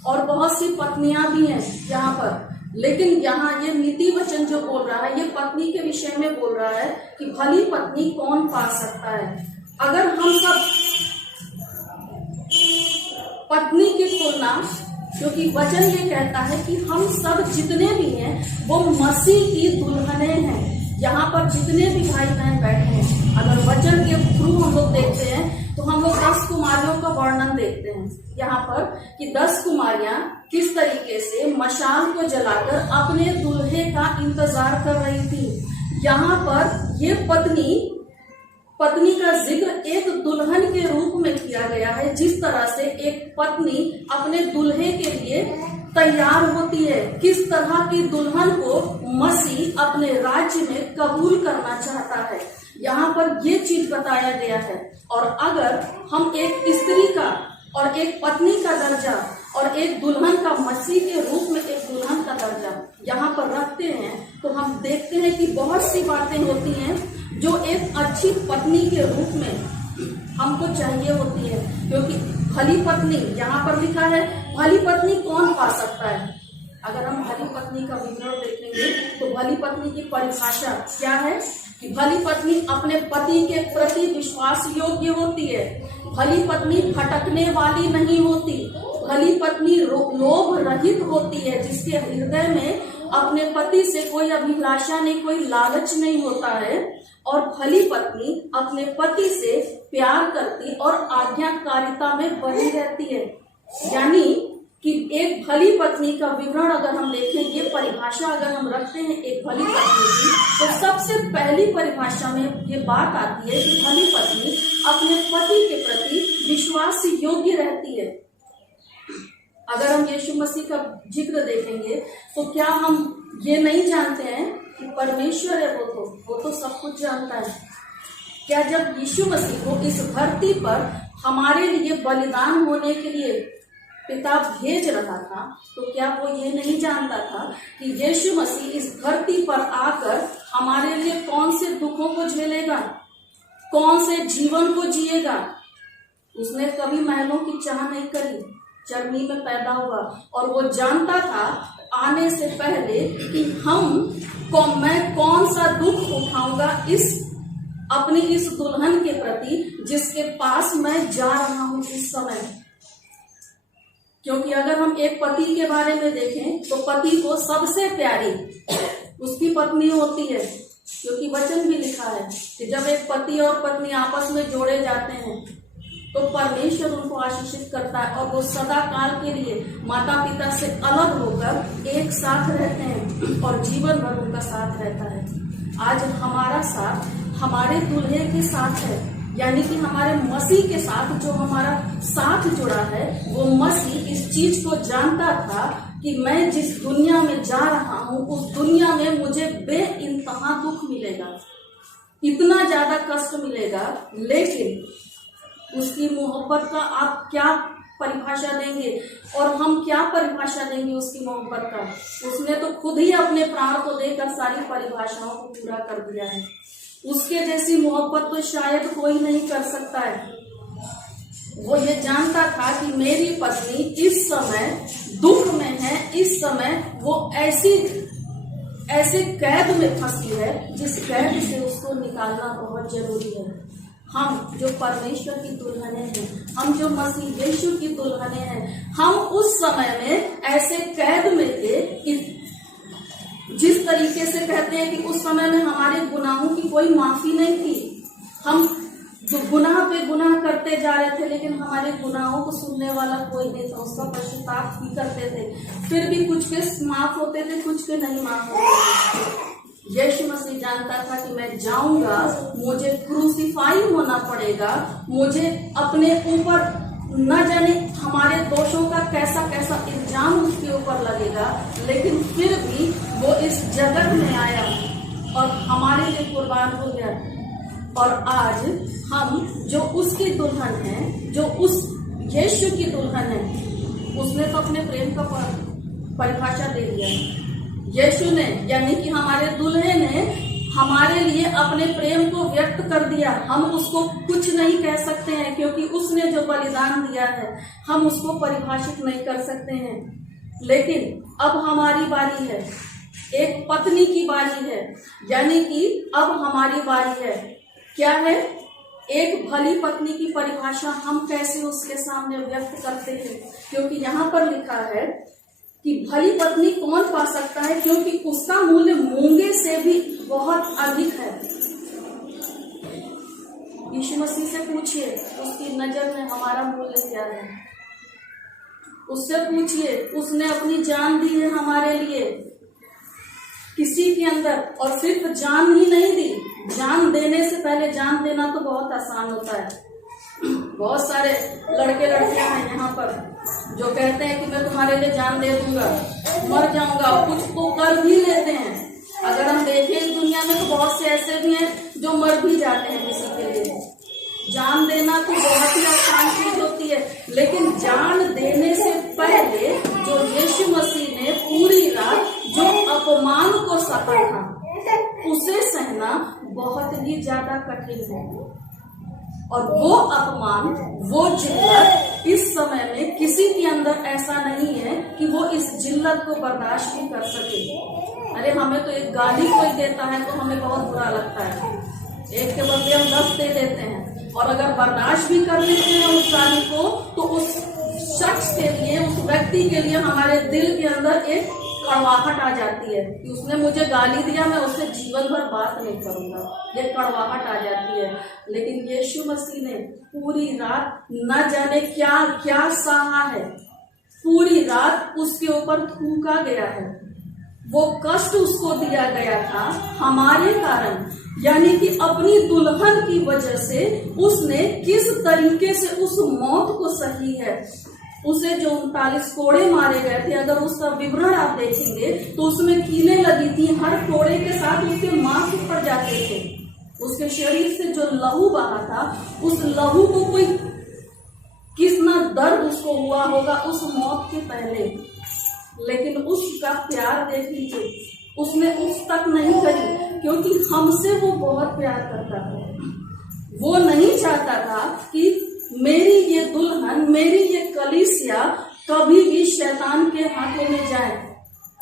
और बहुत सी पत्नियां भी हैं यहाँ पर, लेकिन यहाँ ये नीति वचन जो बोल रहा है ये पत्नी के विषय में बोल रहा है कि भली पत्नी कौन पा सकता है। अगर हम सब पत्नी की तुलना, क्योंकि वचन ये कहता है कि हम सब जितने भी हैं वो मसीह की दुल्हने हैं। यहाँ पर जितने भी भाई बहन बैठे हैं, अगर वचन के थ्रू हम लोग देखते हैं तो हम लोग 10 कुमारियों का वर्णन देखते हैं यहाँ पर कि 10 कुमारियां किस तरीके से मशाल को जलाकर अपने दूल्हे का इंतजार कर रही थी। यहाँ पर ये पत्नी का जिक्र एक दुल्हन के रूप में किया गया है। जिस तरह से एक पत्नी अपने दूल्हे के लिए तैयार होती है, किस तरह की दुल्हन को मसीह अपने राज्य में कबूल करना चाहता है, यहाँ पर ये चीज बताया गया है। और अगर हम एक स्त्री का और एक पत्नी का दर्जा और एक दुल्हन का मसीह के रूप में एक दुल्हन का दर्जा यहाँ पर रखते हैं तो हम देखते हैं कि बहुत सी बातें होती हैं जो एक अच्छी पत्नी के रूप में हमको चाहिए होती है। क्योंकि भली पत्नी यहाँ पर लिखा है, भली पत्नी कौन पा सकता है? अगर हम भली पत्नी का विवरण देखेंगे तो भली पत्नी की परिभाषा क्या है कि भली पत्नी अपने पति के प्रति विश्वास योग्य होती है। भली पत्नी भटकने वाली नहीं होती। भली पत्नी लोभ रहित होती है, जिसके हृदय में अपने पति से कोई अभिलाषा नहीं, कोई लालच नहीं होता है। और भली पत्नी अपने पति से प्यार करती और आज्ञाकारिता में बनी रहती है। यानी कि एक भली पत्नी का विवरण अगर हम देखें, ये परिभाषा अगर हम रखते हैं एक भली पत्नी की, तो सबसे पहली परिभाषा में ये बात आती है कि भली पत्नी अपने पति के प्रति विश्वास योग्य रहती है। अगर हम यीशु मसीह का जिक्र देखेंगे तो क्या हम ये नहीं जानते हैं कि परमेश्वर है, वो तो सब कुछ जानता है। क्या जब यीशु मसीह को इस धरती पर हमारे लिए बलिदान होने के लिए पिता भेज रहा था, तो क्या वो ये नहीं जानता था कि यीशु मसीह इस धरती पर आकर हमारे लिए कौन से दुखों को झेलेगा, कौन से जीवन को जिएगा। उसने कभी महलों की चाह नहीं करी, चर्मी में पैदा हुआ, और वो जानता था आने से पहले कि मैं कौन सा दुख उठाऊंगा अपनी इस दुल्हन के प्रति जिसके पास मैं जा रहा हूं इस समय। क्योंकि अगर हम एक पति के बारे में देखें तो पति को सबसे प्यारी उसकी पत्नी होती है, क्योंकि वचन भी लिखा है कि जब एक पति और पत्नी आपस में जोड़े जाते हैं तो परमेश्वर उनको आशीषित करता है, और वो सदा काल के लिए माता पिता से अलग होकर एक साथ रहते हैं और जीवन भर उनका साथ रहता है। आज हमारा साथ हमारे दूल्हे के साथ है, यानी कि हमारे मसीह के साथ जो हमारा साथ जुड़ा है, वो मसीह इस चीज को जानता था कि मैं जिस दुनिया में जा रहा हूँ उस दुनिया में मुझे बेइंतहा दुख मिलेगा, इतना ज्यादा कष्ट मिलेगा, लेकिन उसकी मोहब्बत का आप क्या परिभाषा देंगे और हम क्या परिभाषा देंगे उसकी मोहब्बत का। उसने तो खुद ही अपने प्राण को देकर सारी परिभाषाओं को पूरा कर दिया है। उसके जैसी मोहब्बत तो शायद कोई नहीं कर सकता है। वो ये जानता था कि मेरी पत्नी इस समय दुख में है, इस समय वो ऐसे कैद में फंसी है जिस कैद से उसको निकालना बहुत जरूरी है। हम जो परमेश्वर की दुल्हने हैं, हम जो मसीह यीशु की दुल्हने हैं, हम उस समय में ऐसे कैद में थे कि जिस तरीके से कहते हैं कि उस समय में हमारे गुनाहों की कोई माफी नहीं थी। हम गुनाह पे गुनाह करते जा रहे थे, लेकिन हमारे गुनाहों को सुनने वाला कोई नहीं था। उसका पश्चाताप भी करते थे, फिर भी कुछ के माफ होते थे, कुछ के नहीं माफ होते थे। यीशु मसीह जानता था कि मैं जाऊंगा, मुझे क्रूसीफाई होना पड़ेगा, मुझे अपने ऊपर न जाने हमारे दोषों का कैसा कैसा इल्जाम उसके ऊपर लगेगा, लेकिन फिर भी वो इस जगत में आया और हमारे लिए कुर्बान हो गया। और आज हम जो उसकी दुल्हन है, जो उस यीशु की दुल्हन है, उसने तो अपने प्रेम का परिभाषा दे दिया है। यीशु ने, यानी कि हमारे दूल्हे ने हमारे लिए अपने प्रेम को व्यक्त कर दिया। हम उसको कुछ नहीं कह सकते हैं, क्योंकि उसने जो बलिदान दिया है हम उसको परिभाषित नहीं कर सकते हैं। लेकिन अब हमारी बारी है, एक पत्नी की बारी है, यानी कि अब हमारी बारी है। क्या है? एक भली पत्नी की परिभाषा हम कैसे उसके सामने व्यक्त करते हैं, क्योंकि यहाँ पर लिखा है कि भली पत्नी कौन पा सकता है, क्योंकि उसका मूल्य मूंगे से भी बहुत अधिक है। यीशु मसीह से पूछिए उसकी नजर में हमारा मूल्य क्या है। उससे पूछिए, उसने अपनी जान दी है हमारे लिए किसी के अंदर, और सिर्फ जान ही नहीं दी, जान देने से पहले जान देना तो बहुत आसान होता है। बहुत सारे लड़के लड़कियां हैं यहाँ पर जो कहते हैं कि मैं तुम्हारे लिए जान दे दूंगा, मर जाऊंगा, कुछ तो कर भी लेते हैं। अगर हम देखें इस दुनिया में तो बहुत से ऐसे भी हैं जो मर भी जाते हैं किसी के लिए। जान देना तो बहुत ही आसान चीज होती है, लेकिन जान देने से पहले जो यीशु मसीह ने पूरी रात जो अपमान को सहा था, उसे सहना बहुत ही ज्यादा कठिन है। और वो अपमान, वो जिल्लत इस समय में किसी के अंदर ऐसा नहीं है कि वो इस जिल्लत को बर्दाश्त भी कर सके। अरे हमें तो एक गाली कोई देता है तो हमें बहुत बुरा लगता है, एक के बदले हम 10 दे देते हैं, और अगर बर्दाश्त भी कर लेते हैं उस गाली को, तो उस शख्स के लिए, उस व्यक्ति के लिए हमारे दिल के अंदर एक कड़वाहट आ जाती है कि उसने मुझे गाली दिया, मैं उससे जीवन भर बात नहीं करूंगा, ये कड़वाहट आ जाती है। लेकिन यीशु मसीह ने पूरी रात न जाने क्या क्या सहा है, पूरी रात उसके ऊपर थूका गया है, वो कष्ट उसको दिया गया था हमारे कारण, यानी कि अपनी दुल्हन की वजह से उसने किस तरीके से उस मौत को सही है। उसे जो 39 कोड़े मारे गए थे, अगर उसका विवरण आप देखेंगे तो उसमें कीलें लगी थी, हर कोड़े के साथ उसके मांस ऊपर जाते थे, उसके शरीर से जो लहू बहा था, उस लहू को कोई कितना दर्द उसको हुआ होगा उस मौत के पहले, लेकिन उसका प्यार देख लीजिए, उसने उस तक नहीं करी, क्योंकि हमसे वो बहुत प्यार करता था। वो नहीं चाहता था कि मेरी ये दुल्हन, मेरी ये कलीसिया कभी भी शैतान के हाथों में जाए।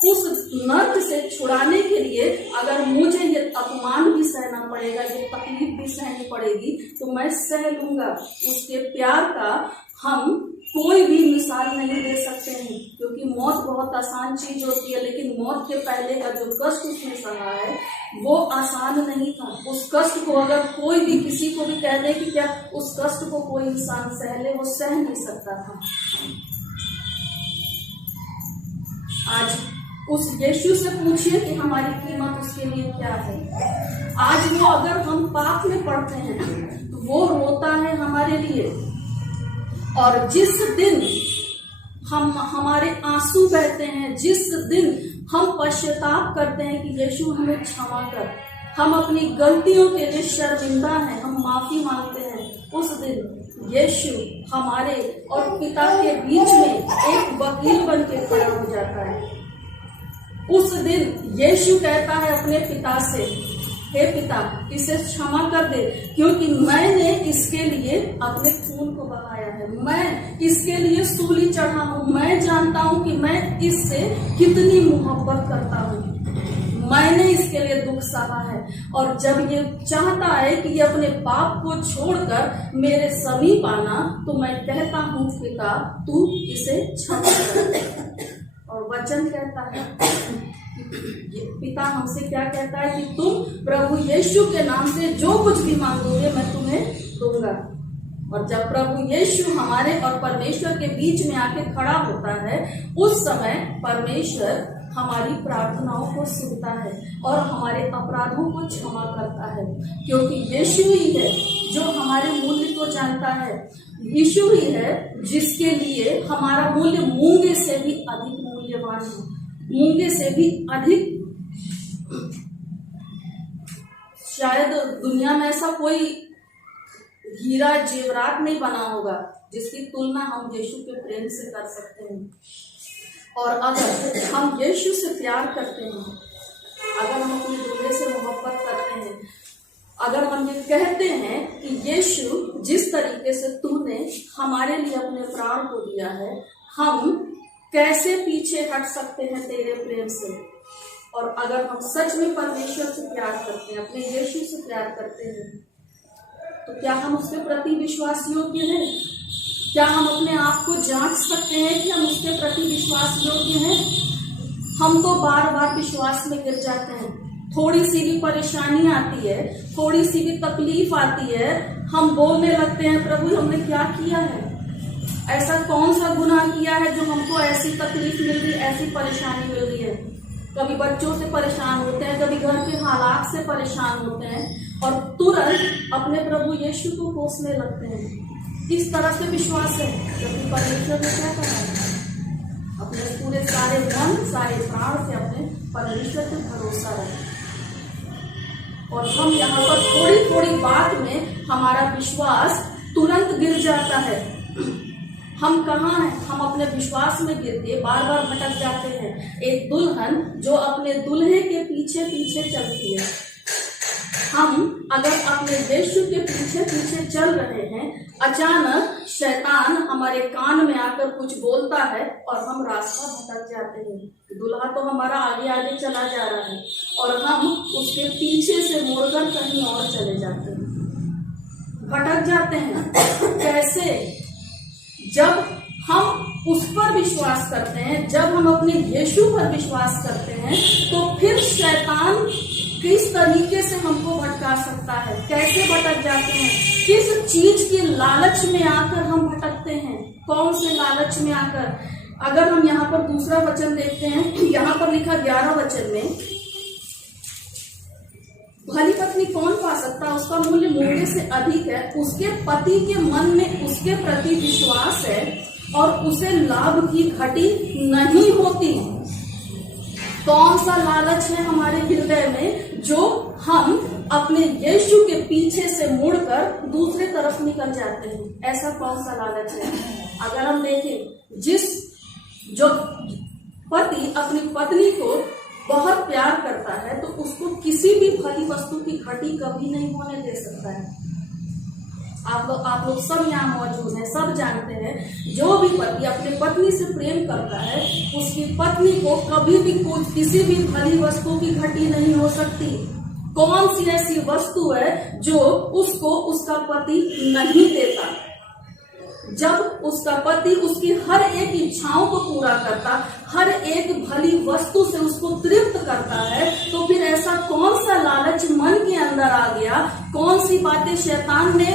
उस नर्क से छुड़ाने के लिए अगर मुझे ये अपमान भी सहना पड़ेगा, ये तकलीफ भी सहनी पड़ेगी, तो मैं सह लूंगा। उसके प्यार का हम कोई भी मिसाल नहीं दे सकते हैं, क्योंकि मौत बहुत आसान चीज होती है, लेकिन मौत के पहले का जो कष्ट उसने सहा है वो आसान नहीं था। उस कष्ट को अगर कोई भी किसी को भी कह दे कि क्या उस कष्ट को कोई इंसान सह ले, वो सह नहीं सकता था। आज उस यीशु से पूछिए कि हमारी कीमत उसके लिए क्या है। आज वो अगर हम पाप में पड़ते हैं तो वो रोता है हमारे लिए, और जिस दिन हमारे आंसू बहते हैं, जिस दिन हम पश्चाताप करते हैं कि यीशु हमें क्षमा कर, हम अपनी गलतियों के लिए शर्मिंदा हैं, हम माफी मांगते हैं, उस दिन यीशु हमारे और पिता के बीच में एक वकील बन के खड़ा हो जाता है। उस दिन यीशु कहता है अपने पिता से, हे पिता, इसे क्षमा कर दे, क्योंकि मैंने इसके लिए अपने खून को बहाया है, मैं इसके लिए सूली चढ़ा हूँ, मैं जानता हूँ कि मैं इससे कितनी मोहब्बत करता हूँ, मैंने इसके लिए दुख सहा है। और जब ये चाहता है कि ये अपने पाप को छोड़कर मेरे समीप आना, तो मैं कहता हूँ पिता, तू इसे क्षमा कर। और वचन कहता है, पिता हमसे क्या कहता है कि तुम प्रभु यीशु के नाम से जो कुछ भी मांगोगे मैं तुम्हें दूंगा। और जब प्रभु यीशु हमारे और परमेश्वर के बीच में आके खड़ा होता है, उस समय परमेश्वर हमारी प्रार्थनाओं को सुनता है और हमारे अपराधों को क्षमा करता है, क्योंकि यीशु ही है जो हमारे मूल्य को जानता है। यीशु ही है जिसके लिए हमारा मूल्य मूंगे से भी अधिक मूल्यवान है, मूंगे से भी अधिक। शायद दुनिया में ऐसा कोई हीरा जेवरात नहीं बना होगा जिसकी तुलना हम यीशु के प्रेम से कर सकते हैं। और अगर हम यीशु से प्यार करते हैं, अगर हम अपने दूल्हे से मोहब्बत करते हैं, अगर हम ये कहते हैं कि यीशु जिस तरीके से तूने हमारे लिए अपने प्राण को दिया है, हम कैसे पीछे हट सकते हैं तेरे प्रेम से। और अगर हम सच में परमेश्वर से प्यार करते हैं, अपने यीशु से प्यार करते हैं, तो क्या हम उसके प्रति विश्वास योग्य हैं? क्या हम अपने आप को जांच सकते हैं कि हम उसके प्रति विश्वास योग्य हैं? हम तो बार बार विश्वास में गिर जाते हैं। थोड़ी सी भी परेशानी आती है, थोड़ी सी भी तकलीफ आती है, हम बोलने लगते हैं, प्रभु हमने क्या किया है, ऐसा कौन सा गुनाह किया है जो हमको ऐसी तकलीफ मिल रही, ऐसी परेशानी मिल रही है। कभी बच्चों से परेशान होते हैं, कभी घर के हालात से परेशान होते हैं, और तुरंत अपने प्रभु यीशु को कोसने लगते हैं। इस तरह से विश्वास है, जबकि परमेश्वर ने क्या कहा है, अपने पूरे सारे मन सारे प्राण से अपने परमेश्वर पे भरोसा रखें। और हम यहाँ पर थोड़ी थोड़ी बात में हमारा विश्वास तुरंत गिर जाता है। हम कहाँ हैं? हम अपने विश्वास में गिर के बार बार भटक जाते हैं। एक दुल्हन जो अपने दूल्हे के पीछे पीछे चलती है, हम अगर अपने यीशु के पीछे पीछे चल रहे हैं, अचानक शैतान हमारे कान में आकर कुछ बोलता है और हम रास्ता भटक जाते हैं। दूल्हा तो हमारा आगे आगे चला जा रहा है और हम उसके पीछे से मुड़कर कहीं और चले जाते हैं, भटक जाते हैं। कैसे? जब हम उस पर विश्वास करते हैं, जब हम अपने यीशु पर विश्वास करते हैं, तो फिर शैतान किस तरीके से हमको भटका सकता है? कैसे भटक जाते हैं? किस चीज के लालच में आकर हम भटकते हैं? कौन से लालच में आकर? अगर हम यहाँ पर दूसरा वचन देखते हैं, यहाँ पर लिखा 11 वचन में, भली पत्नी कौन पा सकता, उसका मूल्य मूल्य से अधिक है, उसके पति के मन में उसके प्रति विश्वास है और उसे लाभ की घटी नहीं होती। कौन सा लालच है हमारे हृदय में जो हम अपने यीशु के पीछे से मुड़कर दूसरे तरफ निकल जाते हैं। ऐसा कौन सा लालच है? अगर हम देखें, जो पति अपनी पत्नी को बहुत प्यार करता है तो उसको किसी भी भली वस्तु की घटी कभी नहीं होने दे सकता है। आप लोग सब यहाँ मौजूद हैं, सब जानते हैं, जो भी पति अपने पत्नी से प्रेम करता है उसकी पत्नी को कभी भी किसी भी भली वस्तु की घटी नहीं हो सकती। कौन सी ऐसी वस्तु है जो उसको उसका पति नहीं देता? जब उसका पति उसकी हर एक इच्छाओं को पूरा करता, हर एक भली वस्तु से उसको तृप्त करता है, तो फिर ऐसा कौन सा लालच मन के अंदर आ गया, कौन सी बातें शैतान ने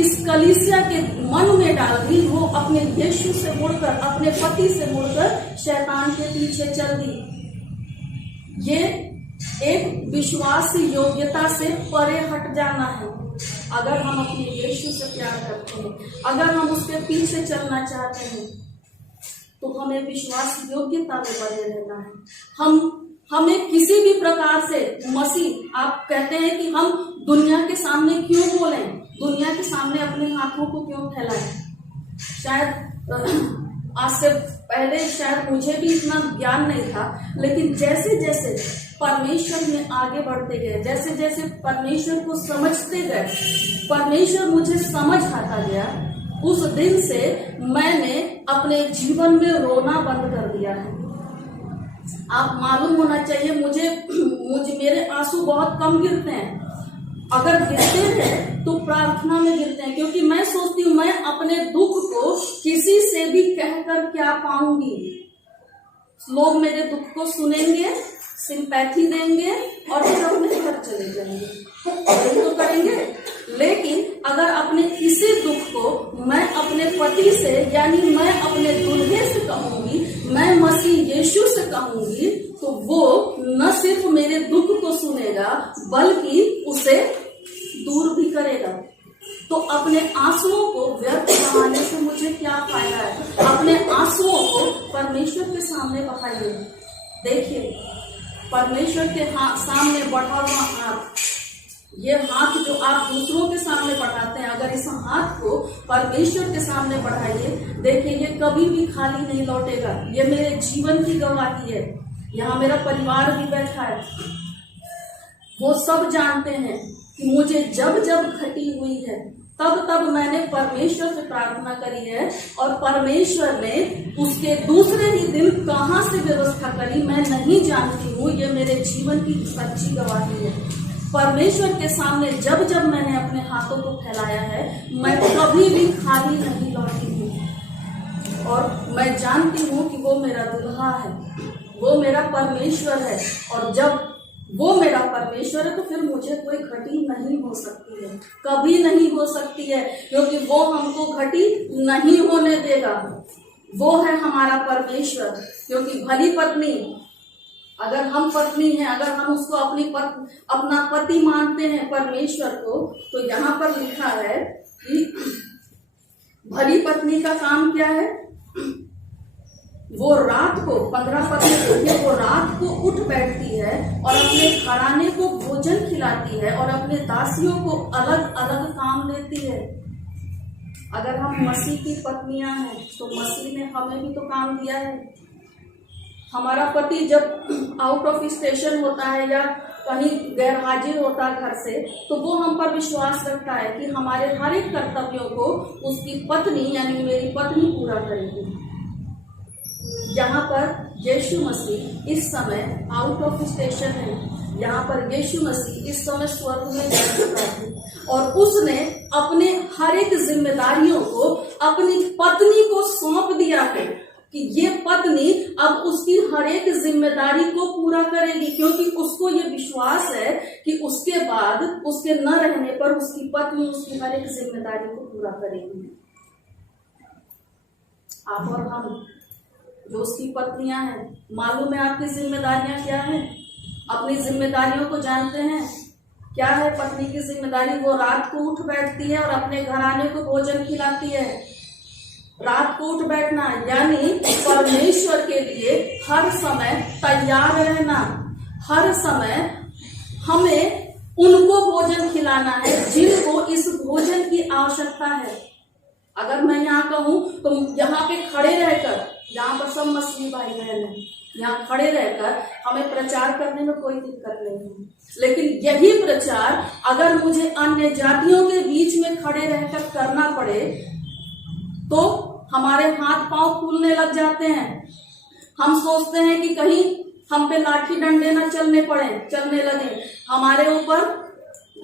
इस कलीसिया के मन में डाल दी, वो अपने यीशु से मुड़कर, अपने पति से मुड़कर शैतान के पीछे चल दी। ये एक विश्वास योग्यता से परे हट जाना है। अगर हम अपने यीशु से प्यार करते हैं, अगर हम उसके पीछे चलना चाहते हैं, तो हमें विश्वास योग्यता में बने रहना है। हमें किसी भी प्रकार से मसीह, आप कहते हैं कि हम दुनिया के सामने क्यों बोलें, दुनिया के सामने अपने हाथों को क्यों फैलाएं? शायद आज से पहले शायद मुझे भी इतना ज्ञान नहीं था, लेकिन जैसे जैसे परमेश्वर में आगे बढ़ते गए, जैसे जैसे परमेश्वर को समझते गए, परमेश्वर मुझे समझ आता गया, उस दिन से मैंने अपने जीवन में रोना बंद कर दिया है। आप मालूम होना चाहिए, मुझे मेरे आंसू बहुत कम गिरते हैं। अगर गिरते हैं तो प्रार्थना में गिरते हैं, क्योंकि मैं सोचती हूँ मैं अपने दुख को किसी से भी कहकर क्या पाऊंगी। लोग मेरे दुख को सुनेंगे, सिंपैथी देंगे और फिर अपने घर चले जाएंगे, यही तो करेंगे। लेकिन अगर अपने इसी दुख को मैं अपने पति से, यानी मैं अपने दुल्हे से कहूंगी, मैं मसीह यीशु से कहूंगी, तो वो न सिर्फ मेरे दुख को सुनेगा बल्कि उसे दूर भी करेगा। तो अपने आंसुओं को व्यर्थ बहाने से मुझे क्या फायदा है? अपने आंसुओं को परमेश्वर के सामने बहाइए। देखिए, परमेश्वर के सामने बढ़ा हुआ हाथ, ये हाथ जो आप दूसरों के सामने बढ़ाते हैं, अगर इस हाथ को परमेश्वर के सामने बढ़ाइए, देखिए ये कभी भी खाली नहीं लौटेगा। ये मेरे जीवन की गवाही है। यहाँ मेरा परिवार भी बैठा है, वो सब जानते हैं कि मुझे जब जब घटी हुई है तब मैंने परमेश्वर से प्रार्थना करी है, और परमेश्वर ने उसके दूसरे ही दिन कहाँ से व्यवस्था करी मैं नहीं जानती हूँ। ये मेरे जीवन की सच्ची गवाही है। परमेश्वर के सामने जब जब मैंने अपने हाथों को फैलाया है, मैं कभी भी खाली नहीं लौटी हूँ। और मैं जानती हूँ कि वो मेरा दुल्हा है, वो मेरा परमेश्वर है, और जब वो मेरा परमेश्वर है तो फिर मुझे कोई घटी नहीं हो सकती है, कभी नहीं हो सकती है, क्योंकि वो हमको घटी नहीं होने देगा। वो है हमारा परमेश्वर। क्योंकि भली पत्नी, अगर हम पत्नी हैं, अगर हम उसको अपना पति मानते हैं परमेश्वर को, तो यहाँ पर लिखा है कि भली पत्नी का काम क्या है? वो रात को 15 पद में देखिए, वो रात को उठ बैठती है और अपने घराने को भोजन खिलाती है और अपने दासियों को अलग अलग काम देती है। अगर हम मसीह की पत्नियां हैं तो मसीह ने हमें भी तो काम दिया है। हमारा पति जब आउट ऑफ स्टेशन होता है या कहीं गैर हाजिर होता है घर से, तो वो हम पर विश्वास रखता है कि हमारे हर एक कर्तव्यों को उसकी पत्नी यानी मेरी पत्नी पूरा करेगी। यहाँ पर यीशु मसीह इस समय आउट ऑफ स्टेशन है। यहाँ पर यीशु मसीह इस समय स्वर्ग में जा चुका है और उसने अपने हर एक जिम्मेदारियों को अपनी पत्नी को सौंप दिया है कि ये पत्नी अब उसकी हर एक जिम्मेदारी को पूरा करेगी, क्योंकि उसको ये विश्वास है कि उसके बाद उसके न रहने पर उसकी पत्नी उसकी हर एक जिम्मेदारी को पूरा करेगी। आप और हम जो उसकी पत्नियां हैं, मालूम है आपकी जिम्मेदारियां क्या हैं? अपनी जिम्मेदारियों को जानते हैं? क्या है पत्नी की जिम्मेदारी? वो रात को उठ बैठती है और अपने घराने को भोजन खिलाती है। रात को उठ बैठना यानी परमेश्वर के लिए हर समय तैयार रहना। हर समय हमें उनको भोजन खिलाना है जिनको इस भोजन की आवश्यकता है। अगर मैं यहाँ कहूँ तो यहाँ पे खड़े रहकर, यहाँ पर सब मछली भाई बहन है, यहाँ खड़े रहकर हमें प्रचार करने में कोई दिक्कत नहीं है, लेकिन यही प्रचार अगर मुझे अन्य जातियों के बीच में खड़े रहकर करना पड़े तो हमारे हाथ पांव फूलने लग जाते हैं। हम सोचते हैं कि कहीं हम पे लाठी डंडे न चलने लगे, हमारे ऊपर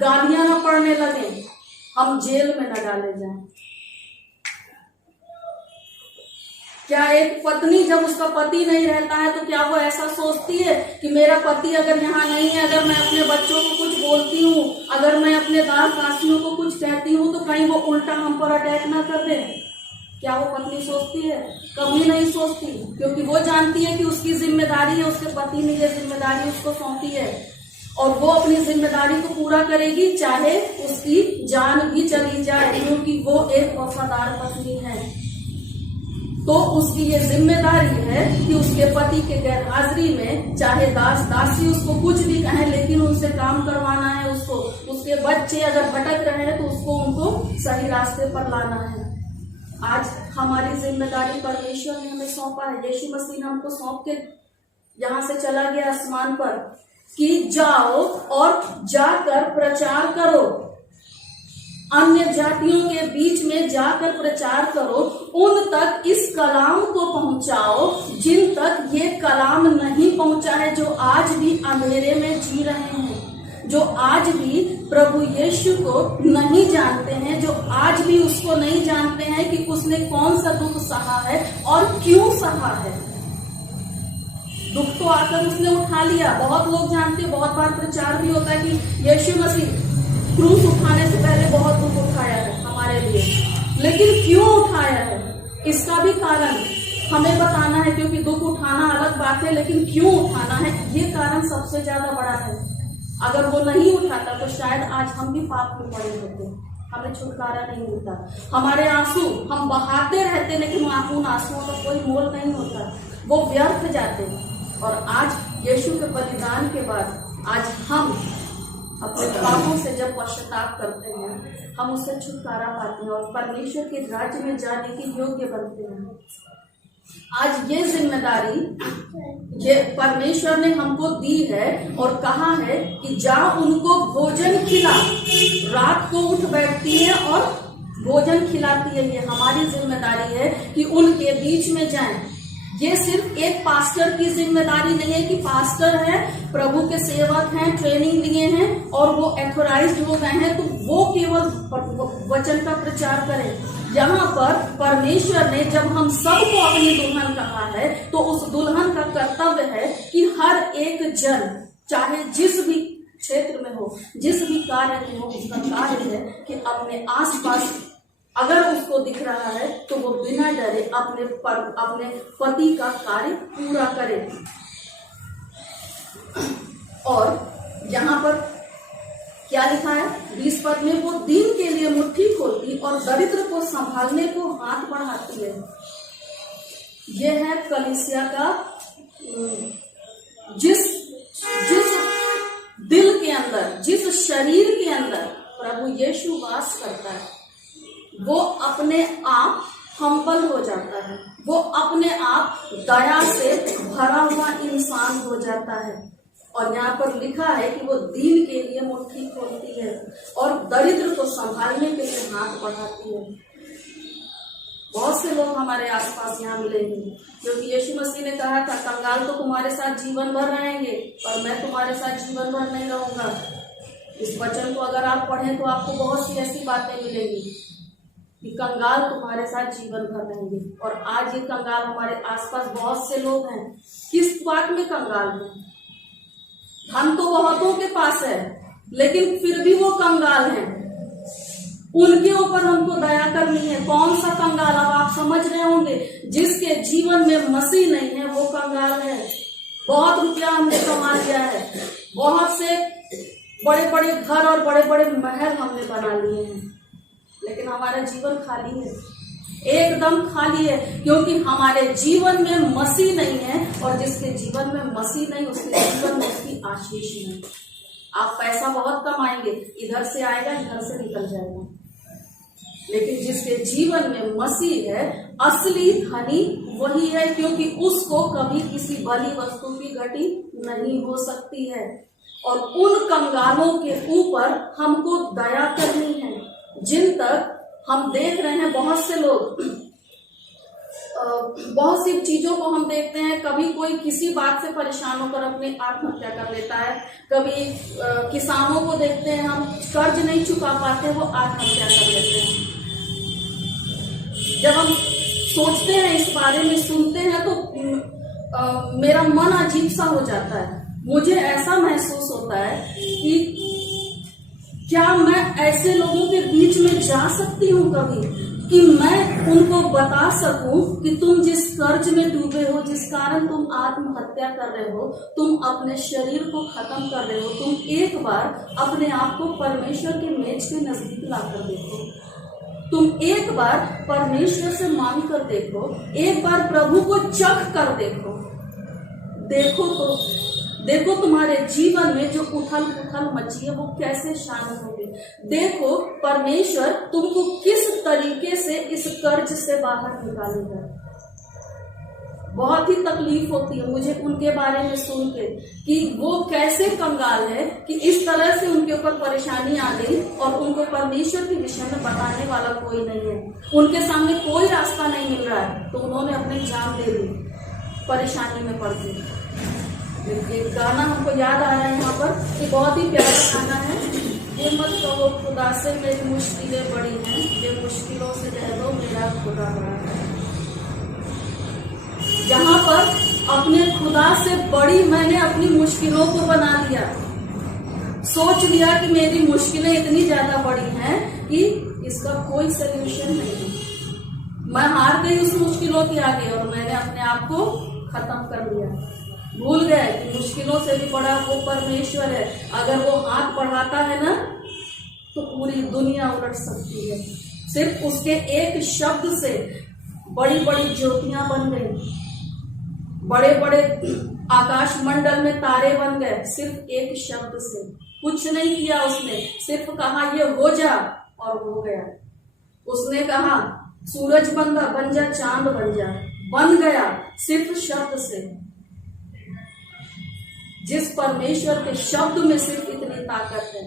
गालियां न पड़ने लगे, हम जेल में न डाले जाएं। क्या एक पत्नी जब उसका पति नहीं रहता है तो क्या वो ऐसा सोचती है कि मेरा पति अगर यहाँ नहीं है, अगर मैं अपने बच्चों को कुछ बोलती हूँ, अगर मैं अपने दास दासियों को कुछ कहती हूँ तो कहीं वो उल्टा हम पर अटैक ना कर दे? क्या वो पत्नी सोचती है? कभी नहीं सोचती, क्योंकि वो जानती है कि उसकी जिम्मेदारी है, उसके पति ने ये जिम्मेदारी उसको सौंपी है और वो अपनी जिम्मेदारी को पूरा करेगी चाहे उसकी जान भी चली जाए, क्योंकि वो एक वफादार पत्नी है। तो उसकी ये जिम्मेदारी है कि उसके पति के गैर हाजिरी में चाहे दास दासी उसको कुछ भी कहें, लेकिन उनसे काम करवाना है उसको। उसके बच्चे अगर भटक रहे हैं तो उसको उनको सही रास्ते पर लाना है। आज हमारी जिम्मेदारी परमेश्वर ने हमें सौंपा है, यीशु मसीह ने हमको सौंप के यहाँ से चला गया आसमान पर कि जाओ और जाकर प्रचार करो, अन्य जातियों के बीच में जाकर प्रचार करो, उन तक इस कलाम को पहुंचाओ जिन तक ये कलाम नहीं पहुंचा है, जो आज भी अंधेरे में जी रहे हैं, जो आज भी प्रभु यीशु को नहीं जानते हैं, जो आज भी उसको नहीं जानते हैं कि उसने कौन सा दुख सहा है और क्यों सहा है। दुख तो आकर उसने उठा लिया, बहुत लोग जानते हैं, बहुत बार प्रचार भी होता है कि यीशु मसीह क्रूस उठाने से पहले बहुत दुख उठाया है हमारे लिए, लेकिन क्यों उठाया है इसका भी कारण हमें बताना है, क्योंकि दुख उठाना अलग बात है, लेकिन क्यों उठाना है ये कारण सबसे ज्यादा बड़ा है। अगर वो नहीं उठाता तो शायद आज हम भी पाप में पड़े होते, हमें छुटकारा नहीं मिलता। हमारे आंसू हम बहाते रहते, लेकिन उन आंसुओं का कोई मोल नहीं होता, वो व्यर्थ जाते। और आज यीशु के बलिदान के बाद आज हम अपने पापों से जब पश्चाताप करते हैं, हम उससे छुटकारा पाते हैं और परमेश्वर के राज्य में जाने के योग्य बनते हैं। आज ये जिम्मेदारी ये परमेश्वर ने हमको दी है और कहा है कि जा उनको भोजन खिला। रात को उठ बैठती है और भोजन खिलाती है। ये हमारी जिम्मेदारी है कि उनके बीच में जाएं। ये सिर्फ एक पास्टर की जिम्मेदारी नहीं है कि पास्टर है, प्रभु के सेवक हैं, ट्रेनिंग लिए हैं और वो एथोराइज्ड हो गए हैं तो वो केवल वचन का प्रचार करें। यहाँ पर परमेश्वर ने जब हम सबको अपनी दुल्हन कहा है तो उस दुल्हन का कर्तव्य है कि हर एक जन चाहे जिस भी क्षेत्र में हो, जिस भी कार्य में हो, उसका कार्य है कि अपने आसपास अगर उसको दिख रहा है तो वो बिना डरे अपने पति का कार्य पूरा करे। और यहाँ पर क्या लिखा है 20 पद में, वो दीन के लिए मुट्ठी खोलती और दरिद्र को संभालने को हाथ बढ़ाती है। यह है कलीसिया का जिस दिल के अंदर, जिस शरीर के अंदर प्रभु यीशु वास करता है, वो अपने आप हम्बल हो जाता है, वो अपने आप दया से भरा हुआ इंसान हो जाता है। और यहाँ पर लिखा है कि वो दीन के लिए मुट्ठी खोलती है और दरिद्र को संभालने के लिए हाथ बढ़ाती है। बहुत से लोग हमारे आसपास यहाँ मिलेंगे, क्योंकि यीशु मसीह ने कहा था कंगाल तो तुम्हारे साथ जीवन भर रहेंगे पर मैं तुम्हारे साथ जीवन भर नहीं रहूंगा। इस वचन को अगर आप पढ़ें तो आपको बहुत सी ऐसी बातें मिलेंगी कि कंगाल तुम्हारे साथ जीवन भर रहेंगे। और आज ये कंगाल हमारे आसपास बहुत से लोग हैं। किस बात में कंगाल हैं? धन तो बहुतों के पास है लेकिन फिर भी वो कंगाल हैं। उनके ऊपर हमको दया करनी है। कौन सा कंगाल? अब आप समझ रहे होंगे, जिसके जीवन में मसीह नहीं है वो कंगाल है। बहुत रुपया हमने कमा लिया है, बहुत से बड़े बड़े घर और बड़े बड़े महल हमने बना लिए हैं, लेकिन हमारा जीवन खाली है, एकदम खाली है, क्योंकि हमारे जीवन में मसीह नहीं है। और जिसके जीवन में मसीह नहीं, उसके जीवन में उसकी आशीष नहीं। आप पैसा बहुत कमाएंगे, इधर से आएगा इधर से निकल जाएगा। लेकिन जिसके जीवन में मसीह है, असली धनी वही है, क्योंकि उसको कभी किसी बली वस्तु की घटी नहीं हो सकती है। और उन कंगालों के ऊपर हमको दया करनी है। जिन तक हम देख रहे हैं बहुत से लोग, बहुत सी चीजों को हम देखते हैं, कभी कोई किसी बात से परेशान होकर अपनी आत्महत्या कर लेता है, कभी किसानों को देखते हैं हम कर्ज नहीं चुका पाते वो आत्महत्या कर लेते हैं। जब हम सोचते हैं इस बारे में, सुनते हैं तो मेरा मन अजीब सा हो जाता है। मुझे ऐसा महसूस होता है कि क्या मैं ऐसे लोगों के बीच में जा सकती हूँ कभी, कि मैं उनको बता सकूं कि तुम जिस कर्ज में डूबे हो, जिस कारण तुम आत्महत्या कर रहे हो, तुम अपने शरीर को खत्म कर रहे हो, तुम एक बार अपने आप को परमेश्वर के मेज के नजदीक लाकर देखो, तुम एक बार परमेश्वर से मांग कर देखो, एक बार प्रभु को चख कर देखो। देखो तुम्हारे जीवन में जो उथल पुथल मची है वो कैसे शांत होगी। देखो परमेश्वर तुमको किस तरीके से इस कर्ज से बाहर निकालेगा। बहुत ही तकलीफ होती है मुझे उनके बारे में सुन के कि वो कैसे कंगाल है, कि इस तरह से उनके ऊपर परेशानी आ गई और उनको परमेश्वर के विषय में बताने वाला कोई नहीं है, उनके सामने कोई रास्ता नहीं मिल रहा है, तो उन्होंने अपनी जान दे दी परेशानी में पड़ गई। एक गाना हमको याद आ रहा है यहाँ पर, ये बहुत ही प्यारा गाना है। ये मत कहो खुदा से मेरी मुश्किलें बड़ी हैं, ये मुश्किलों से कह दो मेरा खुदा बड़ा है। जहाँ पर अपने खुदा से बड़ी मैंने अपनी मुश्किलों को बना लिया, सोच लिया कि मेरी मुश्किलें इतनी ज्यादा बड़ी हैं कि इसका कोई सल्यूशन नहीं है। मैं हार गई उस मुश्किलों के आगे और मैंने अपने आप को खत्म कर लिया। भूल गए कि मुश्किलों से भी बड़ा वो परमेश्वर है। अगर वो हाथ बढ़ाता है ना तो पूरी दुनिया उलट सकती है। सिर्फ उसके एक शब्द से बड़ी बड़ी ज्योतियां बन गई, बड़े बड़े आकाश मंडल में तारे बन गए, सिर्फ एक शब्द से। कुछ नहीं किया उसने, सिर्फ कहा ये हो जा और हो गया। उसने कहा सूरज बन जा, चांद बन गया, सिर्फ शब्द से। जिस परमेश्वर के शब्द में सिर्फ इतनी ताकत है,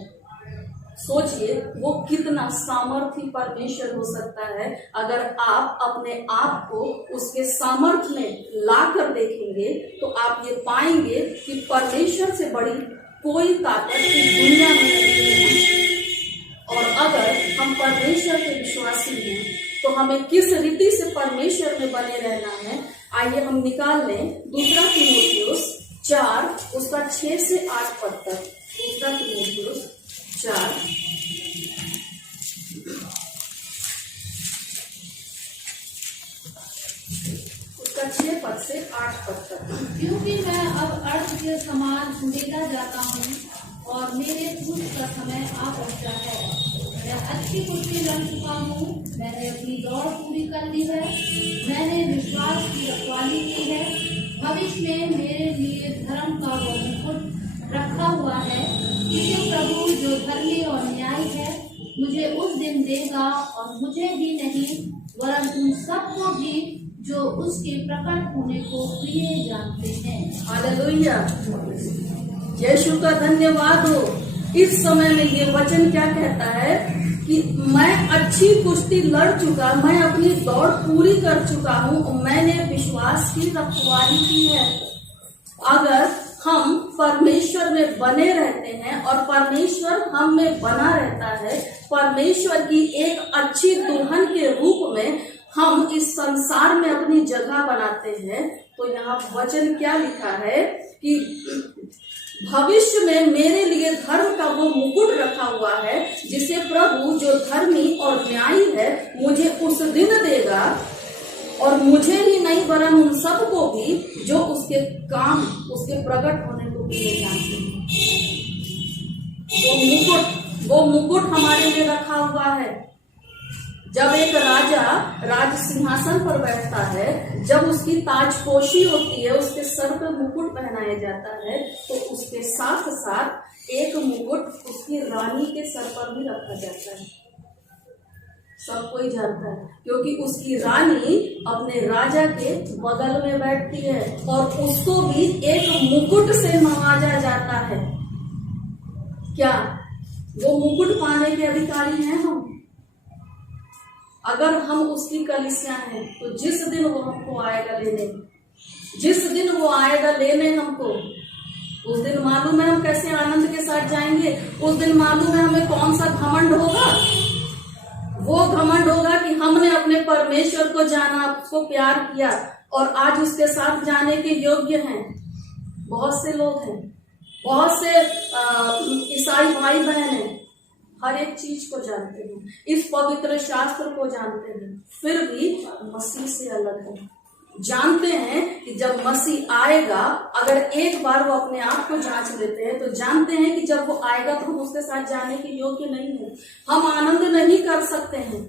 सोचिए वो कितना सामर्थी परमेश्वर हो सकता है। अगर आप अपने आप को उसके सामर्थ्य में लाकर देखेंगे तो आप ये पाएंगे कि परमेश्वर से बड़ी कोई ताकत इस दुनिया में नहीं है। और अगर हम परमेश्वर के विश्वासी हैं तो हमें किस रीति से परमेश्वर में बने रहना है, आइए हम निकाल लें 2 तीमुथियुस 4 उसका 6 से 8 पद तक। 2 तीमुथियुस 4 उसका 6 पद से 8 पद तक। क्योंकि मैं अब अर्थ के समान उंडेला जाता हूँ और मेरे पुरुष का समय आ पहुँचा है। मैं अच्छी कुर्सी लड़ चुका हूँ, मैंने अपनी दौड़ पूरी कर ली है, मैंने विश्वास की रखवाली की है। भविष्य में मेरे लिए धर्म का वो मुकुट रखा हुआ है, जिसे प्रभु जो धर्मी और न्यायी है मुझे उस दिन देगा, और मुझे ही नहीं वरन उन सबको भी जो उसके प्रकट होने को प्रिय जानते हैं। हालेलुया, यीशु का धन्यवाद हो। इस समय में ये वचन क्या कहता है कि मैं अच्छी कुश्ती लड़ चुका, मैं अपनी दौड़ पूरी कर चुका हूँ, मैंने विश्वास की रखवाली की है। अगर हम परमेश्वर में बने रहते हैं और परमेश्वर हम में बना रहता है, परमेश्वर की एक अच्छी दुल्हन के रूप में हम इस संसार में अपनी जगह बनाते हैं, तो यहाँ वचन क्या लिखा है कि भविष्य में मेरे लिए धर्म का वो मुकुट रखा हुआ है, जिसे प्रभु जो धर्मी और न्यायी है मुझे उस दिन देगा, और मुझे ही नहीं वरन उन सबको भी जो उसके काम, उसके प्रकट होने को भी जानते हैं। वो मुकुट हमारे लिए रखा हुआ है। जब एक राजा राज सिंहासन पर बैठता है, जब उसकी ताजपोशी होती है, उसके सर पे मुकुट पहनाया जाता है, तो उसके साथ साथ एक मुकुट उसकी रानी के सर पर भी रखा जाता है। सब कोई जानता है, क्योंकि उसकी रानी अपने राजा के बगल में बैठती है और उसको भी एक मुकुट से नवाजा जाता है। क्या वो मुकुट पाने के अधिकारी हैं हम? अगर हम उसकी कलीसिया हैं, तो जिस दिन वो हमको आएगा लेने, जिस दिन वो आएगा लेने हमको, उस दिन मालूम है हम कैसे आनंद के साथ जाएंगे। उस दिन मालूम है हमें कौन सा घमंड होगा। वो घमंड होगा कि हमने अपने परमेश्वर को जाना, उसको प्यार किया और आज उसके साथ जाने के योग्य हैं। बहुत से लोग हैं, बहुत से ईसाई भाई बहन हैं, हर एक चीज को जानते हैं, इस पवित्र शास्त्र को जानते हैं, फिर भी मसीह से अलग है। जानते हैं कि जब मसीह आएगा, अगर एक बार वो अपने आप को जांच लेते हैं, तो जानते हैं कि जब वो आएगा तो हम उसके साथ जाने के योग्य नहीं है, हम आनंद नहीं कर सकते हैं।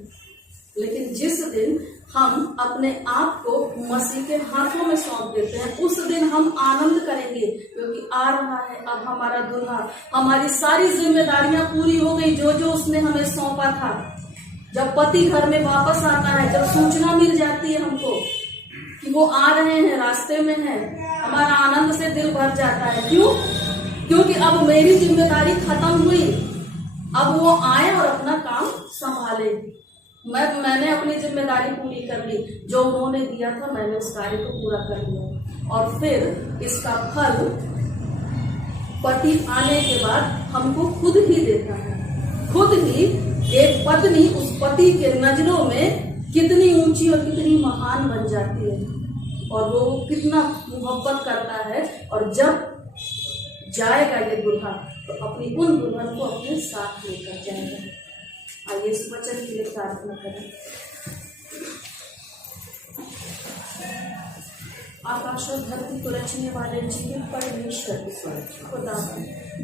लेकिन जिस दिन हम अपने आप को मसीह के हाथों में सौंप देते हैं, उस दिन हम आनंद करेंगे, क्योंकि आ रहा है अब हमारा दुल्हा। हमारी सारी जिम्मेदारियां पूरी हो गई, जो जो उसने हमें सौंपा था। जब पति घर में वापस आता है, जब सूचना मिल जाती है हमको कि वो आ रहे हैं, रास्ते में हैं, हमारा आनंद से दिल भर जाता है। क्यों? क्योंकि अब मेरी जिम्मेदारी खत्म हुई, अब वो आए और अपना काम संभाले। मैंने अपनी जिम्मेदारी पूरी कर ली, जो उन्होंने दिया था मैंने उस कार्य को पूरा कर लिया। और फिर इसका फल पति आने के बाद हमको खुद ही देता है। खुद ही एक पत्नी उस पति के नजरों में कितनी ऊंची और कितनी महान बन जाती है, और वो कितना मोहब्बत करता है। और जब जाएगा ये दुल्हा, तो अपनी उन दुल्हन को अपने साथ लेकर जाएगा। आइए इस वचन के लिए प्रार्थना करें। आकाश और धरती को रचने वाले जीवन परमेश्वर खुदा,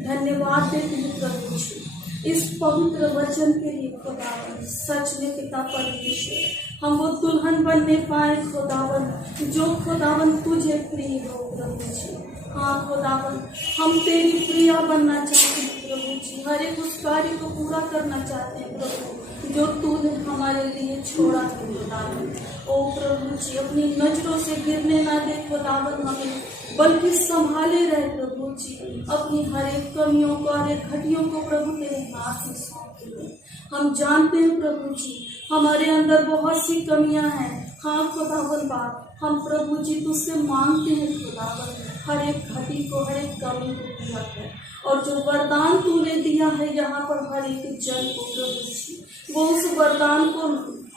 धन्यवाद देते हैं प्रभु जी इस पवित्र वचन के लिए। खुदावन, सच में पिता परमेश्वर, हम वो दुल्हन बनने पाए खुदावन, जो खुदावन तुझे प्रिय हो प्रभु जी। हाँ खुदावन, हम तेरी प्रिया बनना चाहते हैं प्रभु जी, हर एक उस कार्य को पूरा करना चाहते हैं प्रभु, जो तूने हमारे लिए छोड़ा है खुदावन। ओ प्रभु जी, अपनी नजरों से गिरने ना दे खुदावन हमें, बल्कि संभाले रहे प्रभु जी। अपनी हर एक कमियों को, हर एक घटियों को प्रभु तेरे हाथ में सौंप दे। हम जानते हैं प्रभु जी, हमारे अंदर बहुत सी कमियां हैं। हाँ खुदावन बाप, हम प्रभु जी तुझसे मांगते हैं खुदावन, हर एक घटी को, हर एक कमी को पूरा कर। और जो वरदान तूने दिया है यहाँ पर हर एक जन को प्रभु जी, वो उस वरदान को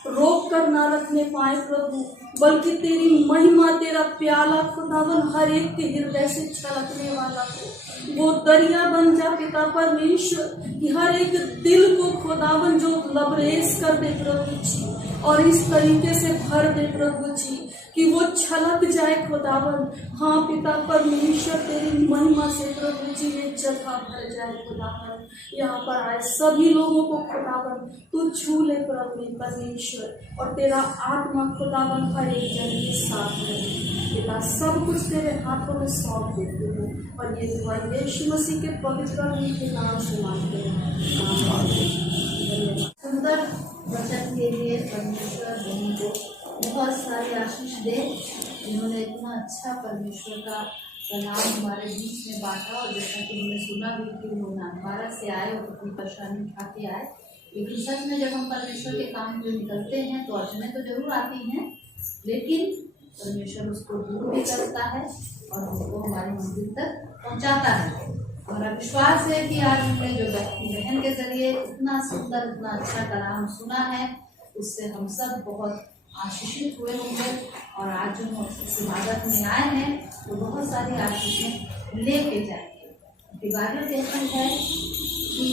रोक कर ना रखने पाए प्रभु, बल्कि तेरी महिमा, तेरा प्याला खुदावन हर एक के हृदय से छलकने वाला हो। वो दरिया बन जा पिता परमेश्वर, कि हर एक दिल को खुदावन जो लबरेज कर दे प्रभु जी, और इस तरीके से भर दे प्रभु जी कि वो छलक जाए खुदावन। हाँ पिता परमेश्वर, तेरी महिमा से प्रभु जी ये जगह भर जाए खुदावन। यहाँ पर आए सभी लोगों को खुदावन तू छू ले प्रभु परमेश्वर, और तेरा आत्मा खुदावन हर एक जन के साथ है पिता। सब कुछ तेरे हाथों में सौंप देते हैं, और ये दुआ यीशु मसीह के पवित्र के नाम से मांगते हैं। सुंदर वचन के लिए परमेश्वर को बहुत सारी आशीष दे, जिन्होंने इतना अच्छा परमेश्वर का कलाम हमारे बीच में बांटा। और जैसा कि हमने सुना भी कि वो नानवारा से आए और अपनी परेशानी उठा के आए, लेकिन सच में जब हम परमेश्वर के काम में निकलते हैं तो अड़चनें तो जरूर आती हैं, लेकिन परमेश्वर उसको दूर भी करता है और उसको हमारी मंजिल तक पहुंचाता है। हमारा विश्वास है कि आज हमने जो बहन के जरिए इतना सुंदर, इतना अच्छा कलाम सुना है, उससे हम सब बहुत आशीषित हुए होंगे। और आज जो हम इस इबादत में आए हैं तो बहुत सारी आशीषें लेके जाएंगे। बाइबल कहता है कि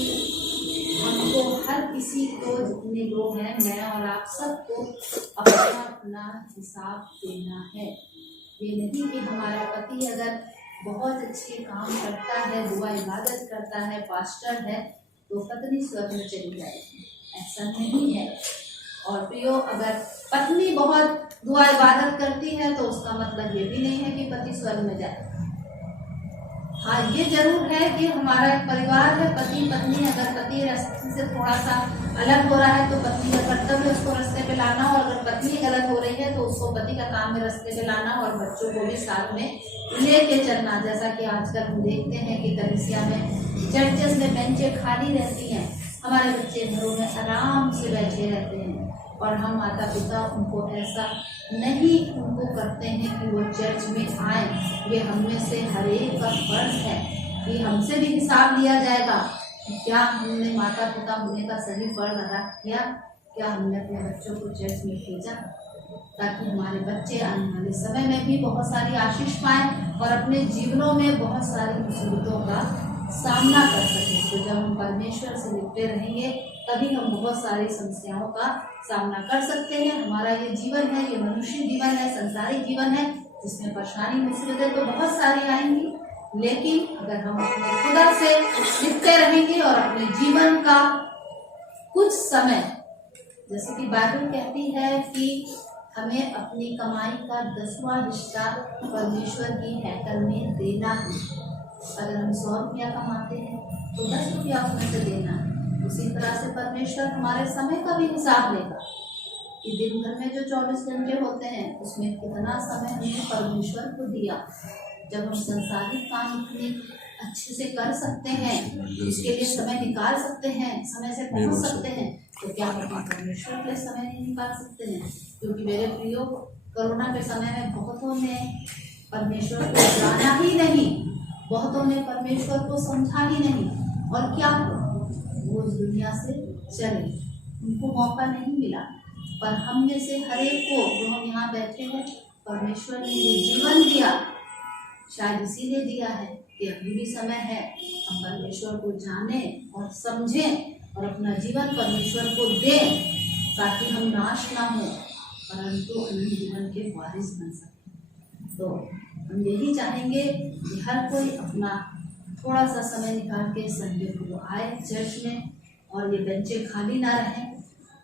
हमको हर किसी को, जितने लोग हैं, मैं और आप सबको अपना अपना हिसाब देना है। ये नहीं कि हमारा पति अगर बहुत अच्छे काम करता है, दुआ इबादत करता है, पास्टर है, तो पत्नी स्वर्ग में चली जाएगी, ऐसा नहीं है। और प्रियो, अगर पत्नी बहुत दुआ इबादत करती है तो उसका मतलब ये भी नहीं है कि पति स्वर्ग में जाए। हाँ, ये जरूर है कि हमारा एक परिवार है, पति पत्नी, अगर पति रास्ते से थोड़ा सा अलग हो रहा है तो पत्नी का कर्तव्य है उसको रास्ते पे लाना, और अगर पत्नी गलत हो रही है तो उसको पति का काम है रास्ते पे लाना और बच्चों को भी साथ में लेके चलना। जैसा कि आजकल हम देखते हैं कि कलीसिया में, चर्चेस में बेंचें खाली रहती हैं, हमारे बच्चे घरों में आराम से बैठे रहते हैं, और हम माता पिता उनको ऐसा नहीं उनको करते हैं कि वो चर्च में आए। ये हम में से हर एक का फर्ज है कि हमसे भी हिसाब लिया जाएगा कि क्या हमने माता पिता होने का सही फर्ज अदा किया, क्या हमने अपने बच्चों को चर्च में भेजा, ताकि हमारे बच्चे आने वाले समय में भी बहुत सारी आशीष पाएं और अपने जीवनों में बहुत सारी मुसीबतों का सामना कर सकें। तो जब हम परमेश्वर से लिपटे रहेंगे तभी हम बहुत सारी समस्याओं का सामना कर सकते हैं। हमारा ये जीवन है, ये मनुष्य जीवन है, संसारिक जीवन है, जिसमें परेशानी मुसीबतें तो बहुत सारी आएंगी, लेकिन अगर हम अपने खुदा से लिपटे रहेंगे और अपने जीवन का कुछ समय, जैसे कि बाइबल कहती है कि हमें अपनी कमाई का 10वां हिस्सा परमेश्वर की हैकल में देना है। अगर हम 100 रुपया कमाते हैं तो 10 रुपया उसमें से देना है। उसी तरह से परमेश्वर हमारे समय का भी हिसाब लेगा कि दिन भर में जो 24 घंटे होते हैं उसमें कितना समय हमने परमेश्वर को दिया। जब हम संसारिक काम इतने अच्छे से कर सकते हैं, उसके लिए समय निकाल सकते हैं, समय से पहुंच सकते हैं, तो क्या हम परमेश्वर के लिए समय नहीं निकाल सकते हैं? क्योंकि मेरे प्रियो, कोरोना के समय में बहुतों ने परमेश्वर को जाना ही नहीं, बहुतों ने परमेश्वर को समझा ही नहीं, और क्या वो इस दुनिया से चले, उनको मौका नहीं मिला। पर हम में से हर एक को, जो हम यहाँ बैठे हैं, परमेश्वर ने ये जीवन दिया, शायद इसीलिए दिया है कि अभी भी समय है हम परमेश्वर को जाने और समझें और अपना जीवन परमेश्वर को दें, ताकि हम नाश ना हो परंतु अनंत जीवन के वारिस बन सकें। तो हम यही चाहेंगे कि हर कोई अपना थोड़ा सा समय निकाल के संडे को आए चर्च में, और ये बेंचें खाली ना रहें,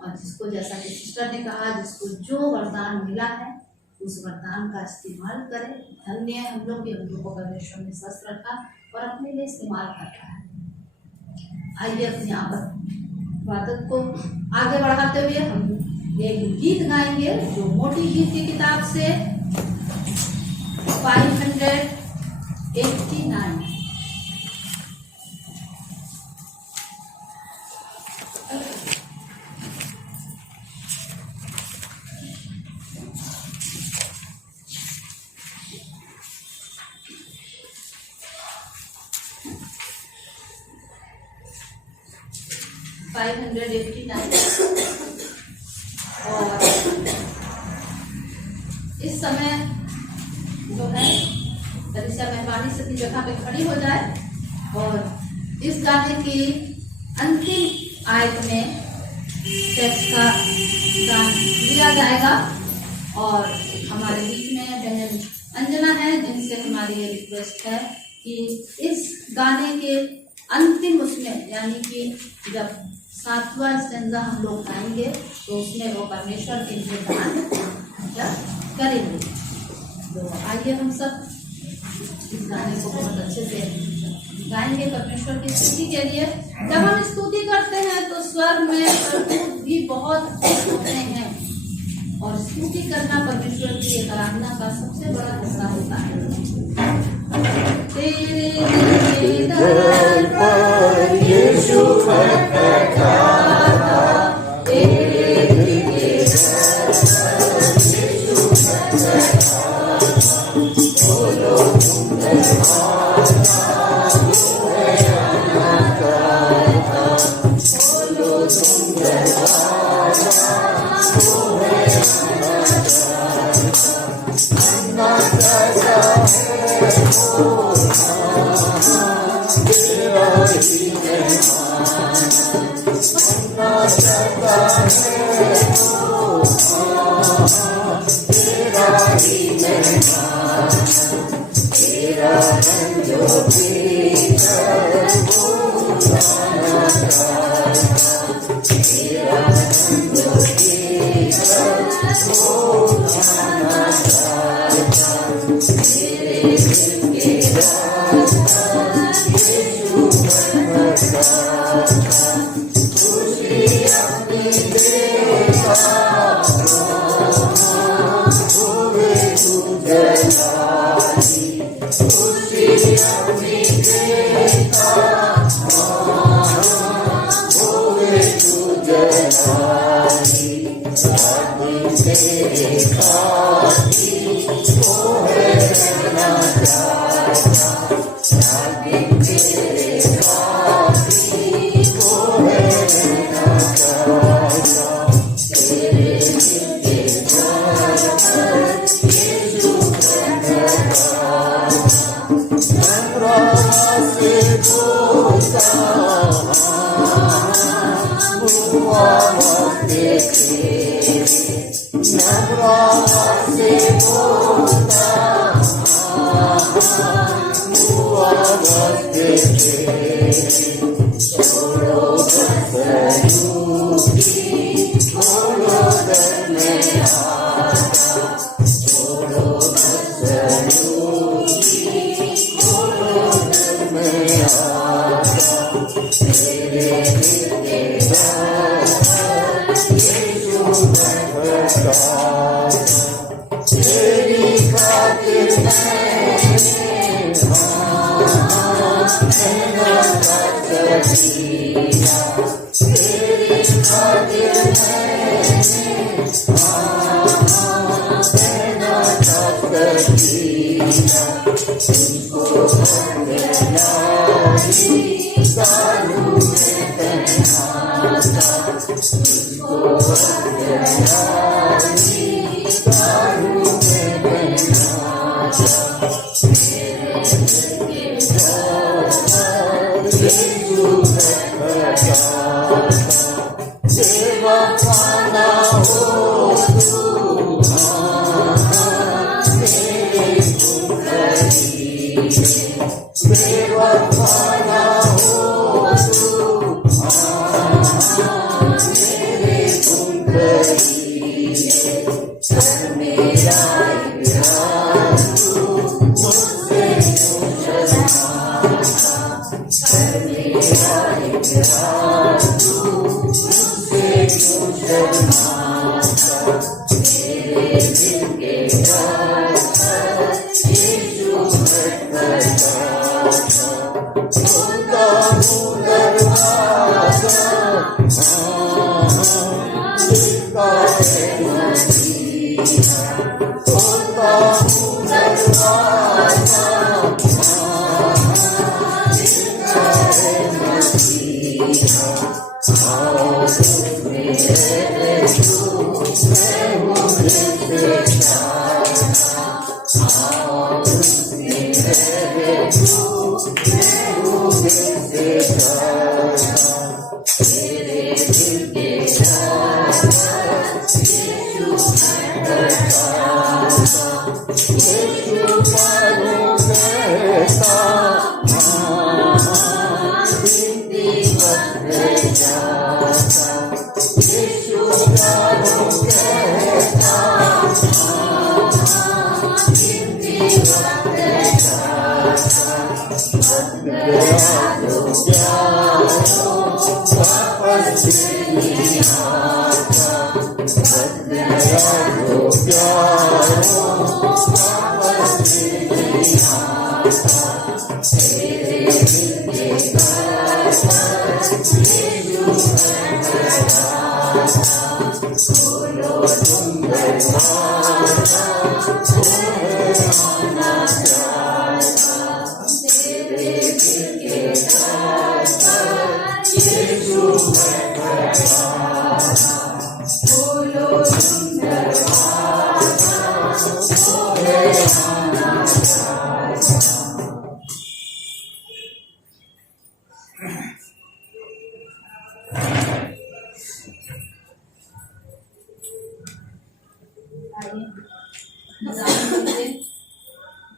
और जिसको, जैसा कि सिस्टर ने कहा, जिसको जो वरदान मिला है उस वरदान का इस्तेमाल करें। धन्य है हम लोग भी, हम लोग को परमेश्वर ने स्वस्थ रखा और अपने लिए इस्तेमाल कर रहा है। आइए अपनी इबादत को आगे बढ़ाते हुए हम एक गीत गाएंगे, जो मोटी गीत की किताब से 589। 589। और इस समय जो है कलीसिया मेहरबानी से अपनी जगह पे खड़ी हो जाए, और इस गाने की अंतिम आयत में टेक्स्ट का गान लिया जाएगा। और हमारे बीच में बहन अंजना है, जिनसे हमारी ये रिक्वेस्ट है कि इस गाने के अंतिम उसमें, यानी कि जब 7वां स्टैंजा हम लोग गाएंगे तो उसमें वो परमेश्वर के लिए गान करेंगे। तो आइए हम सब इस गाने को बहुत अच्छे से गाएंगे परमेश्वर की स्तुति के लिए। जब हम स्तुति करते हैं तो स्वर्ग में प्रभु भी बहुत खुश होते हैं, और स्तुति करना परमेश्वर की आराधना का सबसे बड़ा हिस्सा होता है। तेरे दर पर यीशु तेरा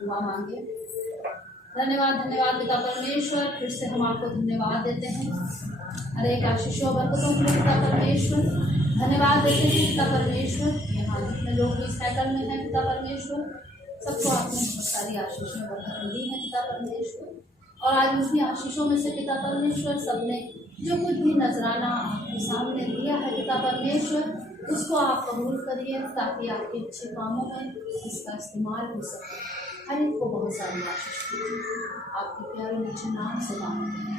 दुआ मांगे। धन्यवाद धन्यवाद पिता परमेश्वर, फिर से हम आपको धन्यवाद देते हैं। अरे एक आशीषों बरकतों के लिए पिता परमेश्वर धन्यवाद देते हैं। पिता परमेश्वर, यहाँ जितने लोग भी इस साइकिल में हैं पिता परमेश्वर, सबको आपने बहुत सारी आशीषों बरकतें दी हैं पिता परमेश्वर, और आज उसी आशीषों में से पिता परमेश्वर सबने जो कुछ भी नजराना आपके सामने दिया है पिता परमेश्वर, उसको आप कबूल करिए ताकि आपके अच्छे कामों में इसका इस्तेमाल हो सके। हर एक को बहुत सारी आशीष दीजिए, आपके प्यारे नीचे नाम से मांगते हैं।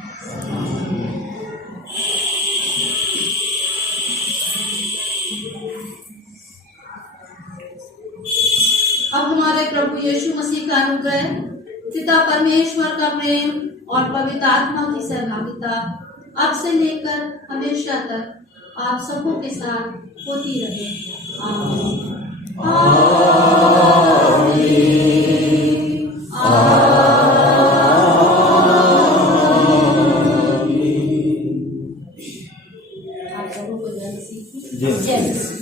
अब हमारे प्रभु यीशु मसीह का अनुग्रह, पिता परमेश्वर का प्रेम और पवित्र आत्मा की सहभागिता अब से लेकर हमेशा तक आप सबों के साथ होती रहे। आमीन। आप सबों को जय मसीह की जय।